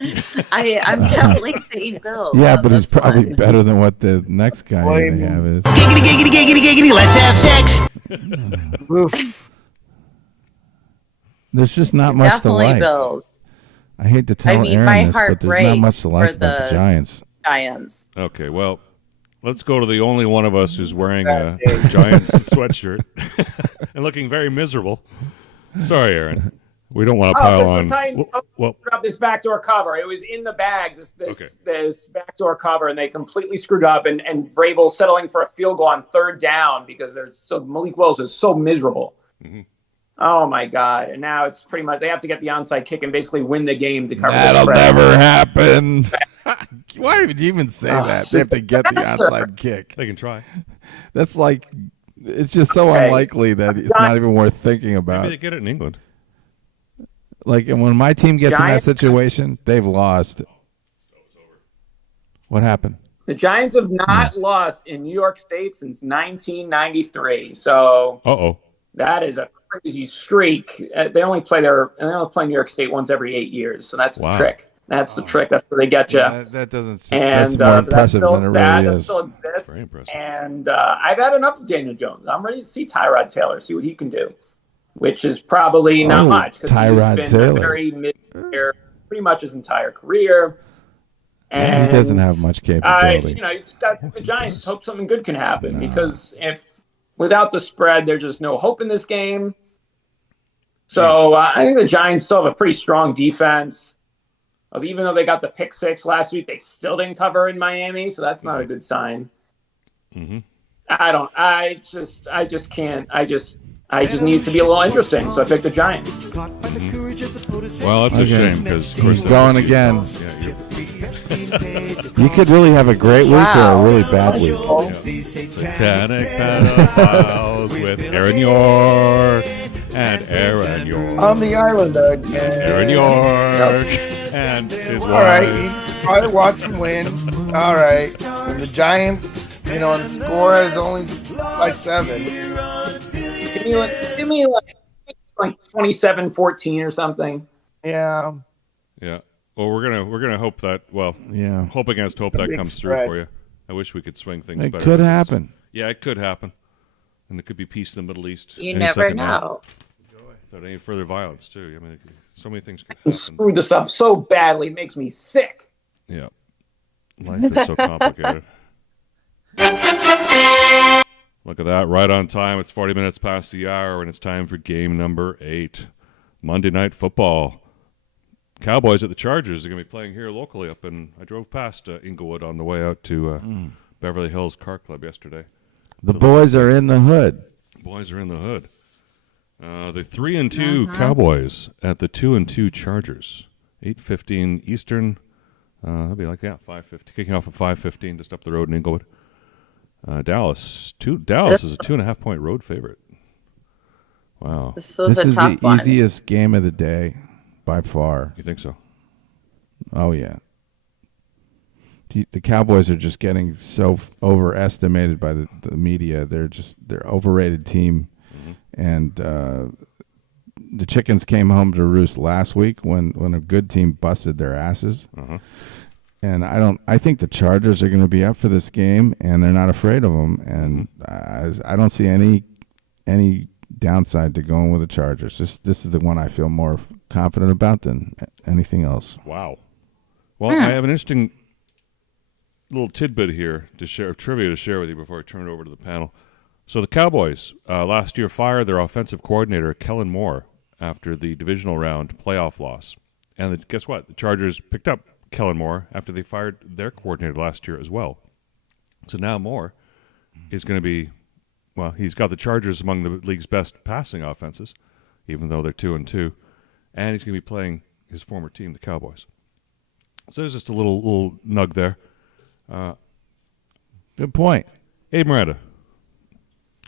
I'm definitely saying Bills. Yeah, on but he's this probably one. better than what the next guy they have is. Giggity, giggity, giggity, giggity, let's have sex. Oof. There's just not much to Definitely like. Bills. I hate to tell my Aaron this, heart but there's not much breaks to like for about the the Giants. Giants. Okay, well, let's go to the only one of us who's wearing a Giants sweatshirt and looking very miserable. Sorry, Aaron. We don't want to pile on. The Titans screwed up this backdoor cover. It was in the bag, this backdoor cover, and they completely screwed up. And Vrabel settling for a field goal on third down because Malik Willis is so miserable. Oh, my God. And now it's pretty much they have to get the onside kick and basically win the game to cover the That'll spread. never happen. Why would you even say that? They have to get the onside kick. They can try. That's like, it's just so unlikely that it's not even worth thinking about. Maybe they get it in England. Like, and when my team gets in that situation, they've lost. What happened? The Giants have not lost in New York State since 1993. So that is a crazy streak. They only play New York State once every 8 years. So that's the trick. That's the trick. That's where they get you. Yeah, that doesn't. That's more impressive than it really is. That still exists. Very impressive. And I've had enough of Daniel Jones. I'm ready to see Tyrod Taylor, see what he can do, which is probably not much because he's been very mid-career pretty much his entire career. And he doesn't have much capability. The Giants hope something good can happen because if without the spread, there's just no hope in this game. So I think the Giants still have a pretty strong defense. Even though they got the pick six last week, they still didn't cover in Miami, so that's not a good sign. I just can't. I just need it to be a little interesting, so I picked the Giants. Well, that's a shame because of course he's going again. You could really have a great week or a really bad week. Satanic pedophiles with Aaron York and Aaron York. On the island again. Aaron York and his wife. All right, you probably watch him win. All right, and the Giants, and the score is only like 7. Give me like 27-14 or something. Yeah. Yeah. Well, we're gonna hope that. Well, hope against hope that comes through for you. I wish we could swing things. It better. could happen. Yeah, it could happen, and there could be peace in the Middle East. You never know. Without any further violence, too. I mean, so many things could happen. Screwed this up so badly, it makes me sick. Yeah. Life is so complicated. Look at that. Right on time. It's 40 minutes past the hour, and it's time for game number 8. Monday Night Football. Cowboys at the Chargers are going to be playing here locally up in... I drove past Inglewood on the way out to Beverly Hills Car Club yesterday. The boys are in the hood. Boys are in the hood. The 3-2 Cowboys at the 2-2 Chargers. 8:15 Eastern. That'll be like 5:50. Kicking off at 5:15 just up the road in Inglewood. Dallas is a 2.5-point road favorite. Wow. This was This a is tough the one. easiest game of the day by far. You think so? Oh, yeah. The Cowboys are just getting so overestimated by the media. They're overrated team. Mm-hmm. And the chickens came home to roost last week when a good team busted their asses. Uh-huh. And I think the Chargers are going to be up for this game, and they're not afraid of them. And I don't see any downside to going with the Chargers. This is the one I feel more confident about than anything else. Wow. Well, I have an interesting little tidbit here to share, trivia to share with you before I turn it over to the panel. So the Cowboys last year fired their offensive coordinator, Kellen Moore, after the divisional round playoff loss. And guess what? The Chargers picked up Kellen Moore after they fired their coordinator last year as well. So now Moore is going to be, well, he's got the Chargers among the league's best passing offenses, even though they're 2-2. And he's going to be playing his former team, the Cowboys. So there's just a little nug there. Good point. Abe Miranda,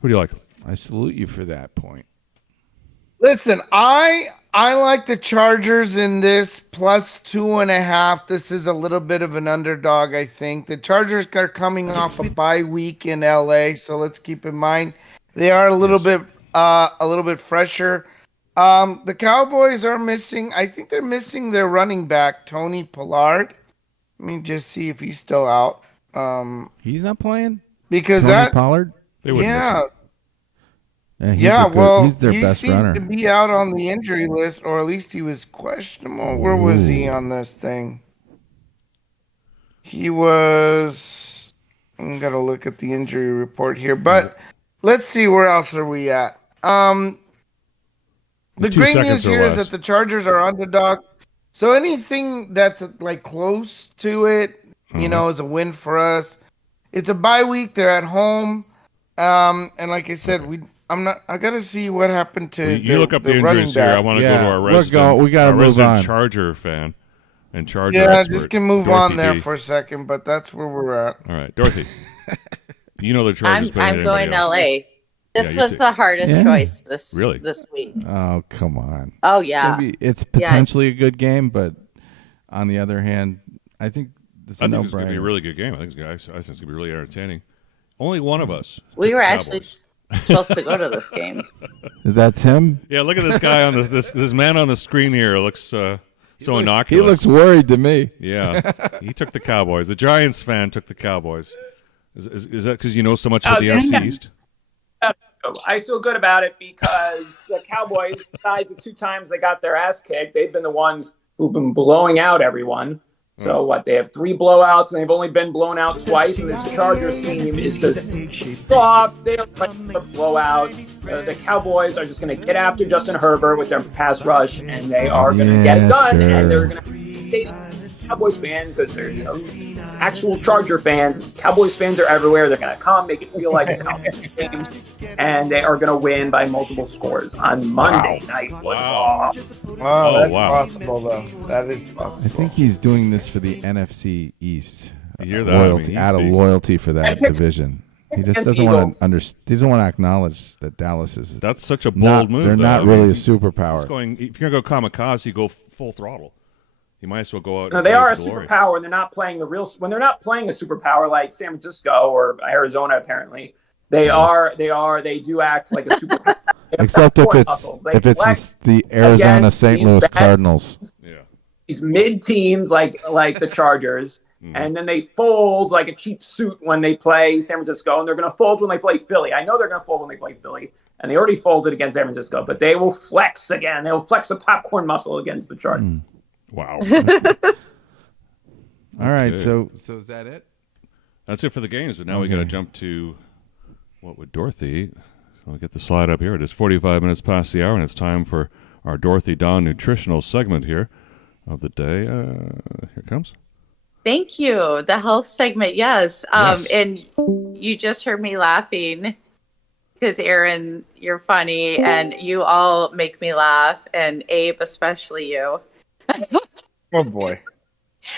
who do you like? I salute you for that point. Listen, I like the Chargers in this plus 2.5. This is a little bit of an underdog, I think. The Chargers are coming off a bye week in LA, so let's keep in mind they are a little bit fresher. The Cowboys are missing. I think they're missing their running back, Tony Pollard. Let me just see if he's still out. He's not playing Because Tony Pollard. They wouldn't miss him. He's their he best seemed runner. to be out on the injury list, or at least he was questionable. Where was he on this thing? He was. I'm gonna look at the injury report here, but let's see where else are we at. The great news here is that the Chargers are underdog, so anything that's like close to it, is a win for us. It's a bye week; they're at home, and like I said, I gotta see what happened to. You look up the injuries here. I want to go to our resident. We gotta move on. Charger fan and Charger. Yeah, expert, just can move Dorothy on there D. for a second, but that's where we're at. All right, Dorothy. You know the Chargers better than I'm going anybody else. LA. This was the hardest choice this week. Oh, come on. Oh yeah. It's potentially a good game, but on the other hand, I think it's I think it's going to be a really good game. I think it's going to be really entertaining. Only one of us. We were actually supposed to go to this game. That's him? Yeah, look at this guy on this man on the screen here. Looks so innocuous. He looks worried to me. Yeah, he took the Cowboys. The Giants fan took the Cowboys. Is that because you know so much about the NFC East? I feel good about it because the Cowboys, besides the 2 times they got their ass kicked, they've been the ones who've been blowing out everyone. So they have 3 blowouts, and they've only been blown out twice. And this Chargers team is just soft. They don't like a blowout. The Cowboys are just going to get after Justin Herbert with their pass rush, and they are going to get it done. Sure. And they're going to stay Cowboys fan because they're actual Charger fan. Cowboys fans are everywhere. They're going to come, make it feel like a Cowboys game, and they are going to win by multiple scores on Monday Night Football. That's possible, though. That is possible. I think he's doing this for the NFC East. You hear that? Loyalty, out of loyalty for that division. He just doesn't want to He doesn't want to acknowledge that Dallas is. That's such a bold move. They're not really a superpower. If you're going to go kamikaze, go full throttle. You might as well go out. No, they are a superpower, and they're not playing when they're not playing a superpower like San Francisco or Arizona. Apparently, they do act like a superpower. Except if it's the Arizona St. Louis Cardinals. Yeah, these mid teams like the Chargers, and then they fold like a cheap suit when they play San Francisco, and they're going to fold when they play Philly. I know they're going to fold when they play Philly, and they already folded against San Francisco, but they will flex again. They will flex a popcorn muscle against the Chargers. Wow. All right, so is that it? That's it for the games, but now we got to jump to what would Dorothy eat? I'll get the slide up here. It is 45 minutes past the hour, and it's time for our Dorothy Dawn nutritional segment here of the day. Here it comes. Thank you. The health segment, yes. And you just heard me laughing because, Aaron, you're funny, and you all make me laugh, and Abe, especially you. Oh, boy.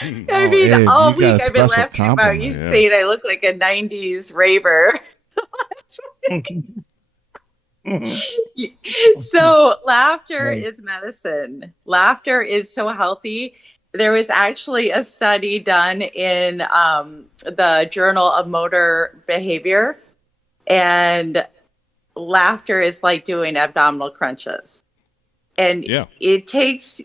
I mean, Abe, all week I've been laughing about you saying I look like a 90s raver. So laughter is medicine. Laughter is so healthy. There was actually a study done in the Journal of Motor Behavior, and laughter is like doing abdominal crunches. And it takes,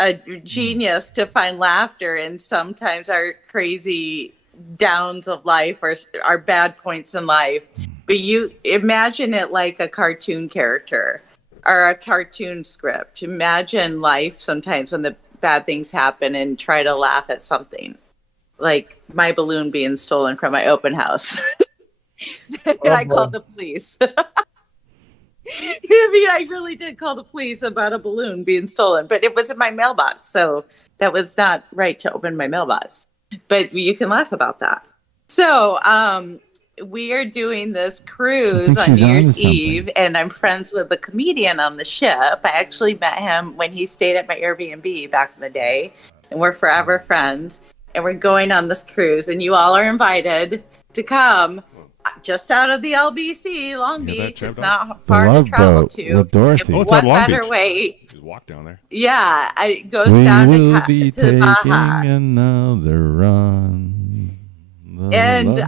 a genius to find laughter in sometimes our crazy downs of life or our bad points in life. But you imagine it like a cartoon character or a cartoon script. Imagine life sometimes when the bad things happen and try to laugh at something. Like my balloon being stolen from my open house. And I called the police. I really did call the police about a balloon being stolen, but it was in my mailbox, so that was not right to open my mailbox. But you can laugh about that. So we are doing this cruise on New Year's Eve, and I'm friends with the comedian on the ship. I actually met him when he stayed at my Airbnb back in the day, and we're forever friends. And we're going on this cruise, and you all are invited to come. Just out of the LBC, Long Beach. It's not far to travel to. With Dorothy. It's at Long Beach. Way. Just walk down there. Yeah, it goes down to Baja. Taking another run. And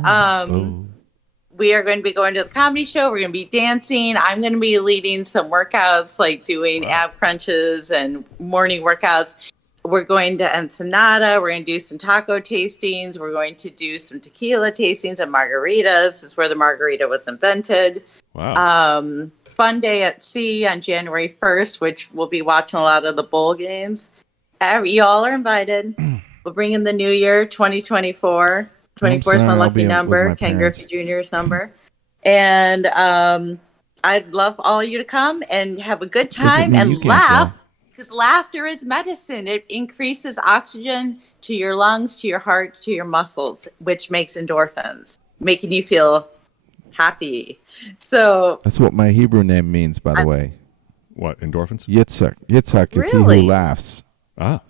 we are going to be going to the comedy show. We're going to be dancing. I'm going to be leading some workouts, like doing ab crunches and morning workouts. We're going to Ensenada. We're going to do some taco tastings. We're going to do some tequila tastings and margaritas. It's where the margarita was invented. Wow. Fun day at sea on January 1st, which we'll be watching a lot of the bowl games. You all are invited. We'll bring in the new year, 2024. 24 is my lucky number. Ken Griffey Jr.'s number. And I'd love all you to come and have a good time and laugh. Because laughter is medicine. It increases oxygen to your lungs, to your heart, to your muscles, which makes endorphins, making you feel happy. So that's what my Hebrew name means, by the way. What, endorphins? Yitzhak. Yitzhak is he who laughs. Ah.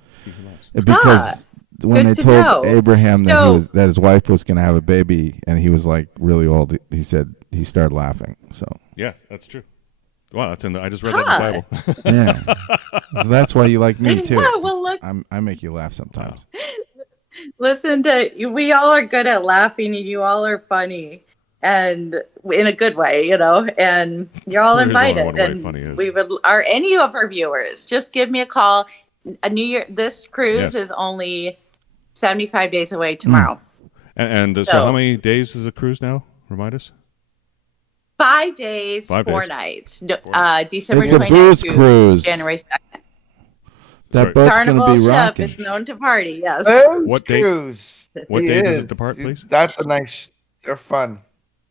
Because when they told Abraham that his wife was going to have a baby and he was like really old, he said he started laughing. So yeah, that's true. Wow, that's I just read that in the Bible. Yeah, so that's why you like me too. Yeah, well, look, I make you laugh sometimes. Listen to we all are good at laughing, and you all are funny, and in a good way, And you're all invited. And we would are any of our viewers just give me a call. This cruise is only 75 days away tomorrow. And so how many days is the cruise now? Remind us. 5 days, 4 nights. December it's 29th a booze cruise. January 2nd. That boat's going to be rocking. It's known to party, yes. What date? What date does it depart, please? That's a nice. They're fun.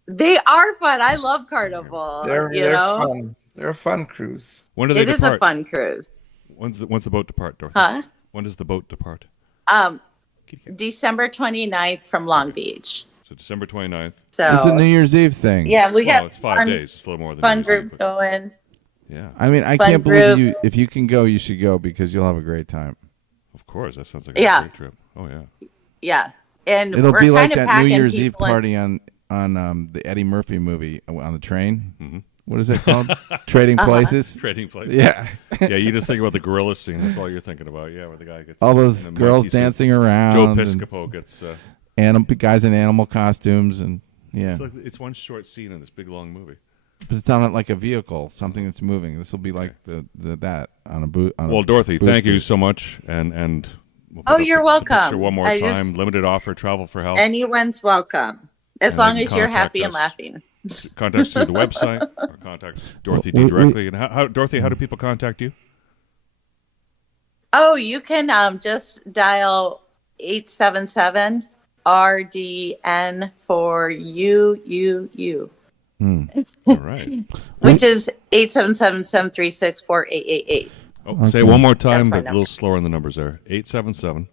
They are fun. I love Carnival. They're fun. They're a fun cruise. When do they depart? It is a fun cruise. When's the boat depart, Dorothy? Huh? When does the boat depart? December 29th from Long Beach. So December 29th. So it's a New Year's Eve thing. Yeah, we got it's 5 days. It's a little more than fun group going. Yeah. I mean, I can't believe you. If you can go, you should go because you'll have a great time. Of course, that sounds like a great trip. Oh yeah. Yeah, and it'll be like that New Year's Eve party on the Eddie Murphy movie on the train. Mm-hmm. What is that called? Trading Places. Trading Places. Yeah. Yeah, you just think about the gorilla scene. That's all you're thinking about. Yeah, where the guy gets all those girls dancing around. Joe Piscopo gets. Guys in animal costumes and it's one short scene in this big long movie. But it's on like a vehicle, something that's moving. This will be like that on a boot. Well, Dorothy, thank you so much, and we'll you're welcome. One more time, limited offer, travel for help. Anyone's welcome, as long as you're happy and laughing. Contact us through the website or contact Dorothy D directly. And Dorothy, how do people contact you? Oh, you can just dial 877. RDN for you. All right. Which is 877-736-4888. Oh, okay. Say it one more time, but a little slower on the numbers there. 877.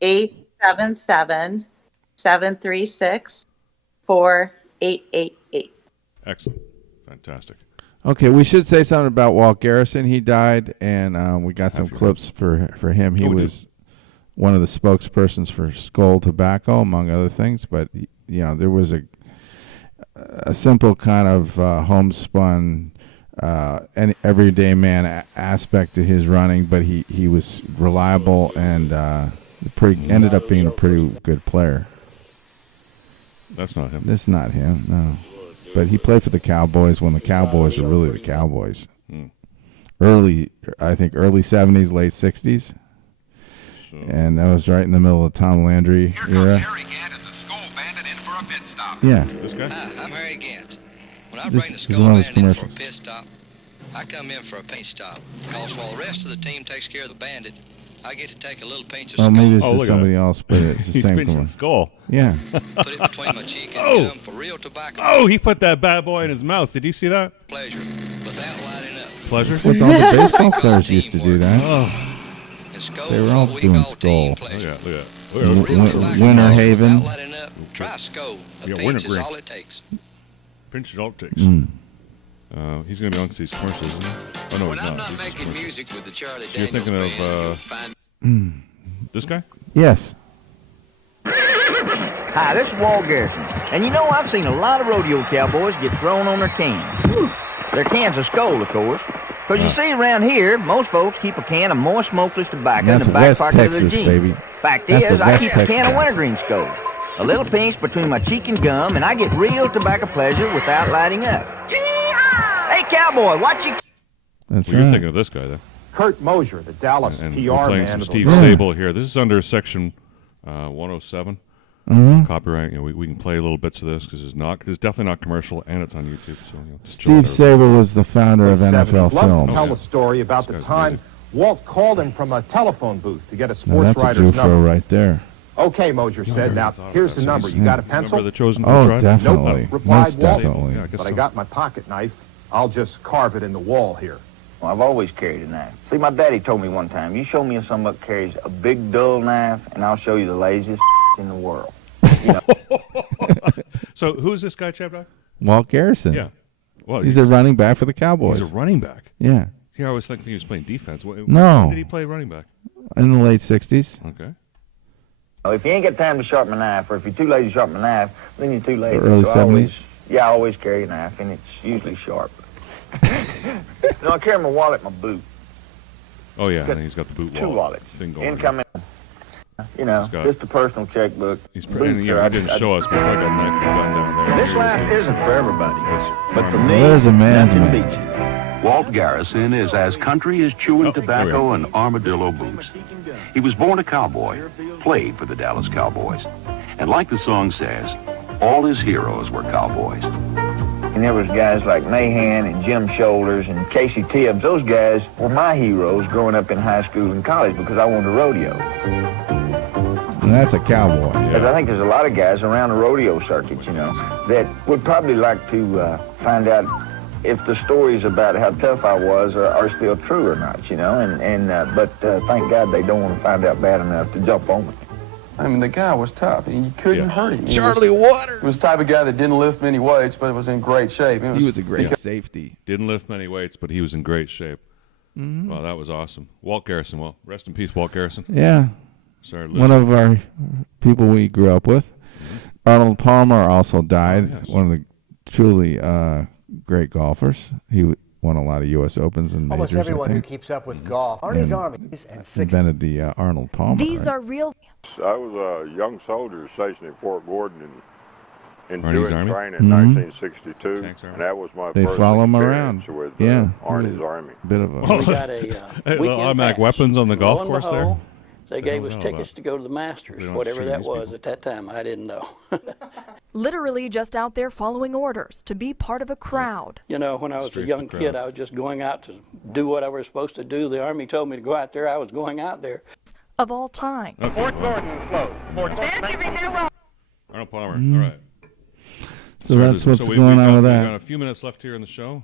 877-736-4888. Excellent. Fantastic. Okay, we should say something about Walt Garrison. He died, and we got some clips for him. He was one of the spokespersons for Skoal Tobacco, among other things. But there was a simple kind of homespun, everyday man aspect to his running, but he was reliable and ended up being a pretty good player. That's not him. This is not him, no. But he played for the Cowboys when the Cowboys were really the Cowboys. Early 70s, late 60s. So. And that was right in the middle of the Tom Landry era. Yeah. This guy? Hi, I'm Harry Gant. When I This bring the is Skull one of his Bandit in for a commercials. pit stop, I come in for a paint stop. Because while the rest of the team takes care of the bandit, I get to take a little pinch of Well, skull. maybe this look is at somebody that. else, but it's the He's same pinching commercial. skull. Yeah. Put it between my cheek and gum for real tobacco Oh, he put that bad boy in his mouth. Did you see that? pleasure without lighting up. Pleasure? What all the baseball players used to do that. Oh, And skull They were is all what we doing call team skull. look pleasure. at that. Look at that. Real Look at that. tobacco Winter without Haven. lighting up, try skull. A Yeah, pinch Winter is Green. all it takes. Pinch it all it takes. Mm. He's going to be on these commercials, isn't he? Oh, no, When he's I'm not. not This is making commercial. music with the Charlie So you're Daniels thinking of, band, you'll find This guy? Yes. Hi, this is Walt Garrison. And you know, I've seen a lot of rodeo cowboys get thrown on their can. Their can's of skull, of course. Because you see, around here, most folks keep a can of moist smokeless tobacco in That's the back West pocket of Texas, their jeans. baby. Fact That's is, a I West keep a can Texas. of wintergreen skull. A little pinch between my cheek and gum, and I get real tobacco pleasure without lighting up. Hey, cowboy, what you... That's Well, you're right. thinking of this guy, then. Kurt Mosier, the Dallas And PR we're playing man. some of the Steve league. Sable here. This is under section 107. Copyright. You know, we can play little bits of this because it's definitely not commercial, and it's on YouTube. So just chill Steve out. Sable was the founder of Late NFL 70s. Love to Films. tell a story about the guy's time amazing. Walt called him from a telephone booth to get a Now sports that's a writer's Jufro number. right there. Okay, Mosier said. Now, here's the number. You got a pencil? Remember the chosen Oh, tribe? definitely. Nope. Replied Most Walt. definitely. Yeah, I guess But so. I got my pocket knife. I'll just carve it in the wall here. Well, I've always carried a knife. See, my daddy told me one time, you show me if somebody carries a big, dull knife, and I'll show you the laziest in the world. You know? So who's this guy, ChabDog? Walt Garrison. Yeah. Well, He's a running back for the Cowboys. He's a running back. Yeah. Here, I was thinking he was playing defense. No. When did he play running back? In the late 60s. Okay. If you ain't got time to sharpen a knife, or if you're too lazy to sharpen a knife, then you're too lazy. The early So I 70s? always carry a knife, and it's usually sharp. No, I carry my wallet, my boot. Oh, yeah. And he's got the boot Two wallets. thing going. Incoming, you know, He's got- just a personal checkbook. He's Boots and, are- yeah, he didn't show us, but I got a knife gun down there. This life isn't for everybody, but for me, Well, there's a man's nothing man. beats it. Walt Garrison is as country as chewing tobacco and armadillo boots. He was born a cowboy, played for the Dallas Cowboys. And like the song says, all his heroes were cowboys. And there was guys like Mahan and Jim Shoulders and Casey Tibbs. Those guys were my heroes growing up in high school and college because I wanted to rodeo. And that's a cowboy. Because I think there's a lot of guys around the rodeo circuit, you know, that would probably like to find out if the stories about how tough I was are still true or not, you know. But thank God they don't want to find out bad enough to jump on me. I mean, the guy was tough. You couldn't hurt him. Charlie Waters. He was the type of guy that didn't lift many weights, but was in great shape. He was a great safety. Didn't lift many weights, but he was in great shape. Wow, that was awesome. Walt Garrison. Well, rest in peace, Walt Garrison. Yeah. Sorry, One of our people we grew up with. Arnold Palmer also died. yes. One of the truly great golfers. He won a lot of U.S. Opens and Almost majors, everyone I who think. keeps up with golf, Arnie's Armies, and six. Invented the Arnold Palmer. These right? are real. I was a young soldier stationed at Fort Gordon in Arnie's doing Army? training in 1962, Tanks Army. and that was my They first follow him experience around. with Yeah. Arnie's Army. Bit of a. Oh, We got a hey, weekend automatic pass. weapons on the golf Lo and course there? behold, They The gave hell's us that tickets about? to go to the Masters, They don't whatever shoot that these was people. at that time. I didn't know. Literally just out there following orders to be part of a crowd. You know, when I was Straight a to young the kid, crowd. I was just going out to do what I was supposed to do. The Army told me to go out there. I was going out there. Of all time. Okay, Fort well, Gordon closed. Arnold Palmer. All right. So Sorry, that's what's we've going on got, with We've that. got a few minutes left here in the show.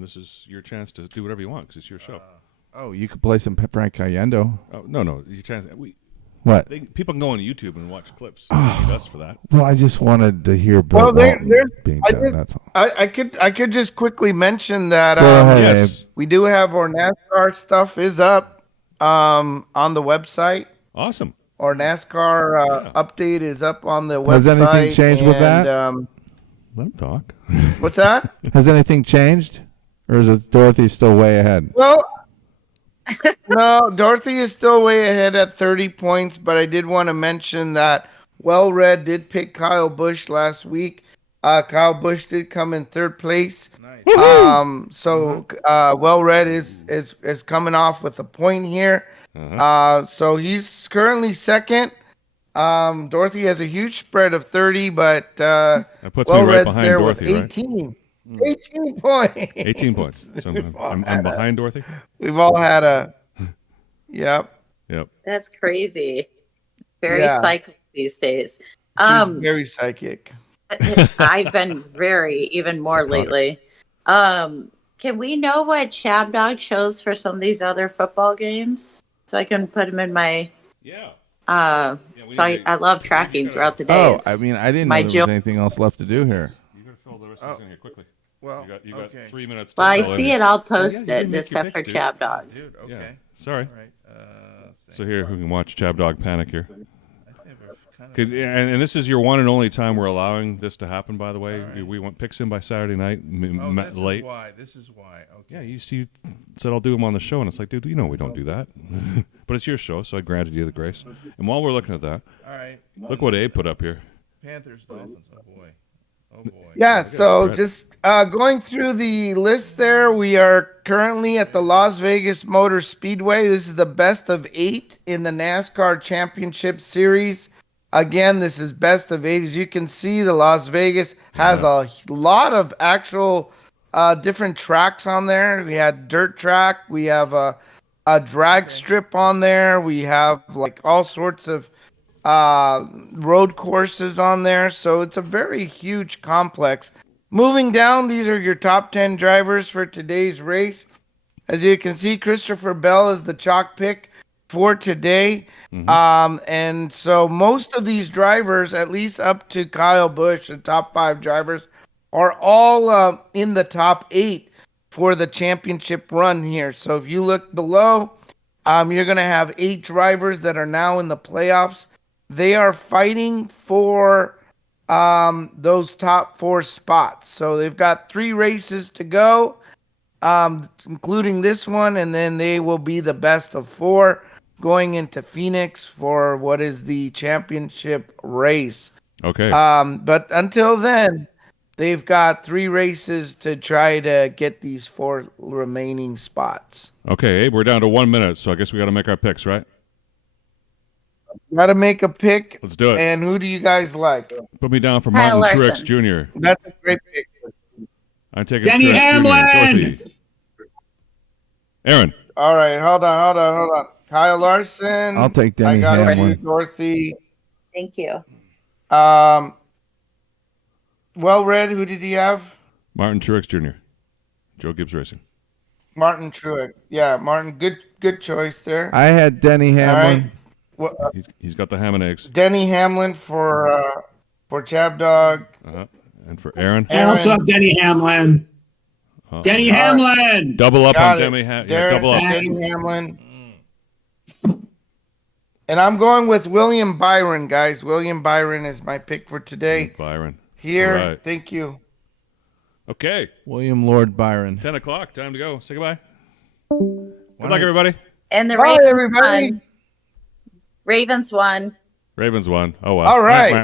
This is your chance to do whatever you want because it's your show. Oh, you could play some Frank Cayendo. Oh, no, your chance. What? People can go on YouTube and watch clips. You don't need us for that. Well, I just wanted to hear Bill Well, Walton there's. being I done. just, That's all. I could just quickly mention that Go ahead, yes. Abe. we do have our NASCAR stuff is up on the website. Awesome. Our NASCAR update is up on the website. Has anything changed with that? Let him talk. What's that? Has anything changed? Or is Dorothy still way ahead? Well, no, Dorothy is still way ahead at 30 points, but I did want to mention that Well Red did pick Kyle Busch last week. Kyle Busch did come in third place. Nice. So Well Red is coming off with a point here. So he's currently second. Dorothy has a huge spread of 30, but that puts Well me right Red's behind there Dorothy, with 18. 18 points. 18 points. So I'm behind Dorothy? We've all had a... Yep. That's crazy. Very psychic these days. She's very psychic. I've been even more lately. Can we know what ChabDog shows for some of these other football games? So I can put them in my... I love tracking throughout the day. I mean, I didn't know there was anything else left to do here. You got to fill the rest of this in here quickly. Well, you got 3 minutes. Well, I see it all posted, except for ChabDog. Dude, okay. Yeah. Sorry. So here, who can watch ChabDog panic here? And this is your one and only time we're allowing this to happen, by the way. Right. We want picks in by Saturday night, late. This is why. Okay. Yeah, you said I'll do them on the show, and it's like, dude, we don't do that. But it's your show, so I granted you the grace. And while we're looking at that, all right, look what Abe put up here. Panthers, Dolphins, oh boy. Yeah, so just going through the list there, we are currently at the Las Vegas Motor Speedway. This is the best of 8 in the NASCAR Championship Series. Again, this is best of 8. As you can see, the Las Vegas has a lot of actual different tracks on there. We had dirt track. We have a drag strip on there. We have like all sorts of road courses on there. So it's a very huge complex. Moving down, these are your top 10 drivers for today's race. As you can see, Christopher Bell is the chalk pick for today. And so most of these drivers, at least up to Kyle Busch, the top 5 drivers, are all in the top 8 for the championship run here. So if you look below, you're going to have 8 drivers that are now in the playoffs. They are fighting for those top 4 spots. So they've got 3 races to go, including this one, and then they will be the best of 4 going into Phoenix for what is the championship race. Okay. But until then, they've got 3 races to try to get these 4 remaining spots. Okay, Abe, we're down to 1 minute, so I guess we got to make our picks, right? Got to make a pick. Let's do it. And who do you guys like? Put me down for Martin Truex Jr. That's a great pick. I'm taking Denny Truex Hamlin. Jr. Aaron. All right, hold on. Kyle Larson. I'll take Denny Hamlin. I got you, Dorothy. Thank you. Well read. Who did he have? Martin Truex Jr. Joe Gibbs Racing. Martin Truex. Yeah, Martin. Good choice there. I had Denny Hamlin. Well, he's got the ham and eggs. Denny Hamlin for ChabDog. And for Aaron. I also have Denny Hamlin. Denny Hamlin. Double up on Denny Hamlin. Yeah, double up. Denny Hamlin. And I'm going with William Byron, guys. William Byron is my pick for today. Byron. Here. Right. Thank you. Okay. William Lord Byron. 10 o'clock. Time to go. Say goodbye. Good luck, everybody. And the Bye, Ravens everybody. won. Ravens won. Ravens won. Oh, wow. All right.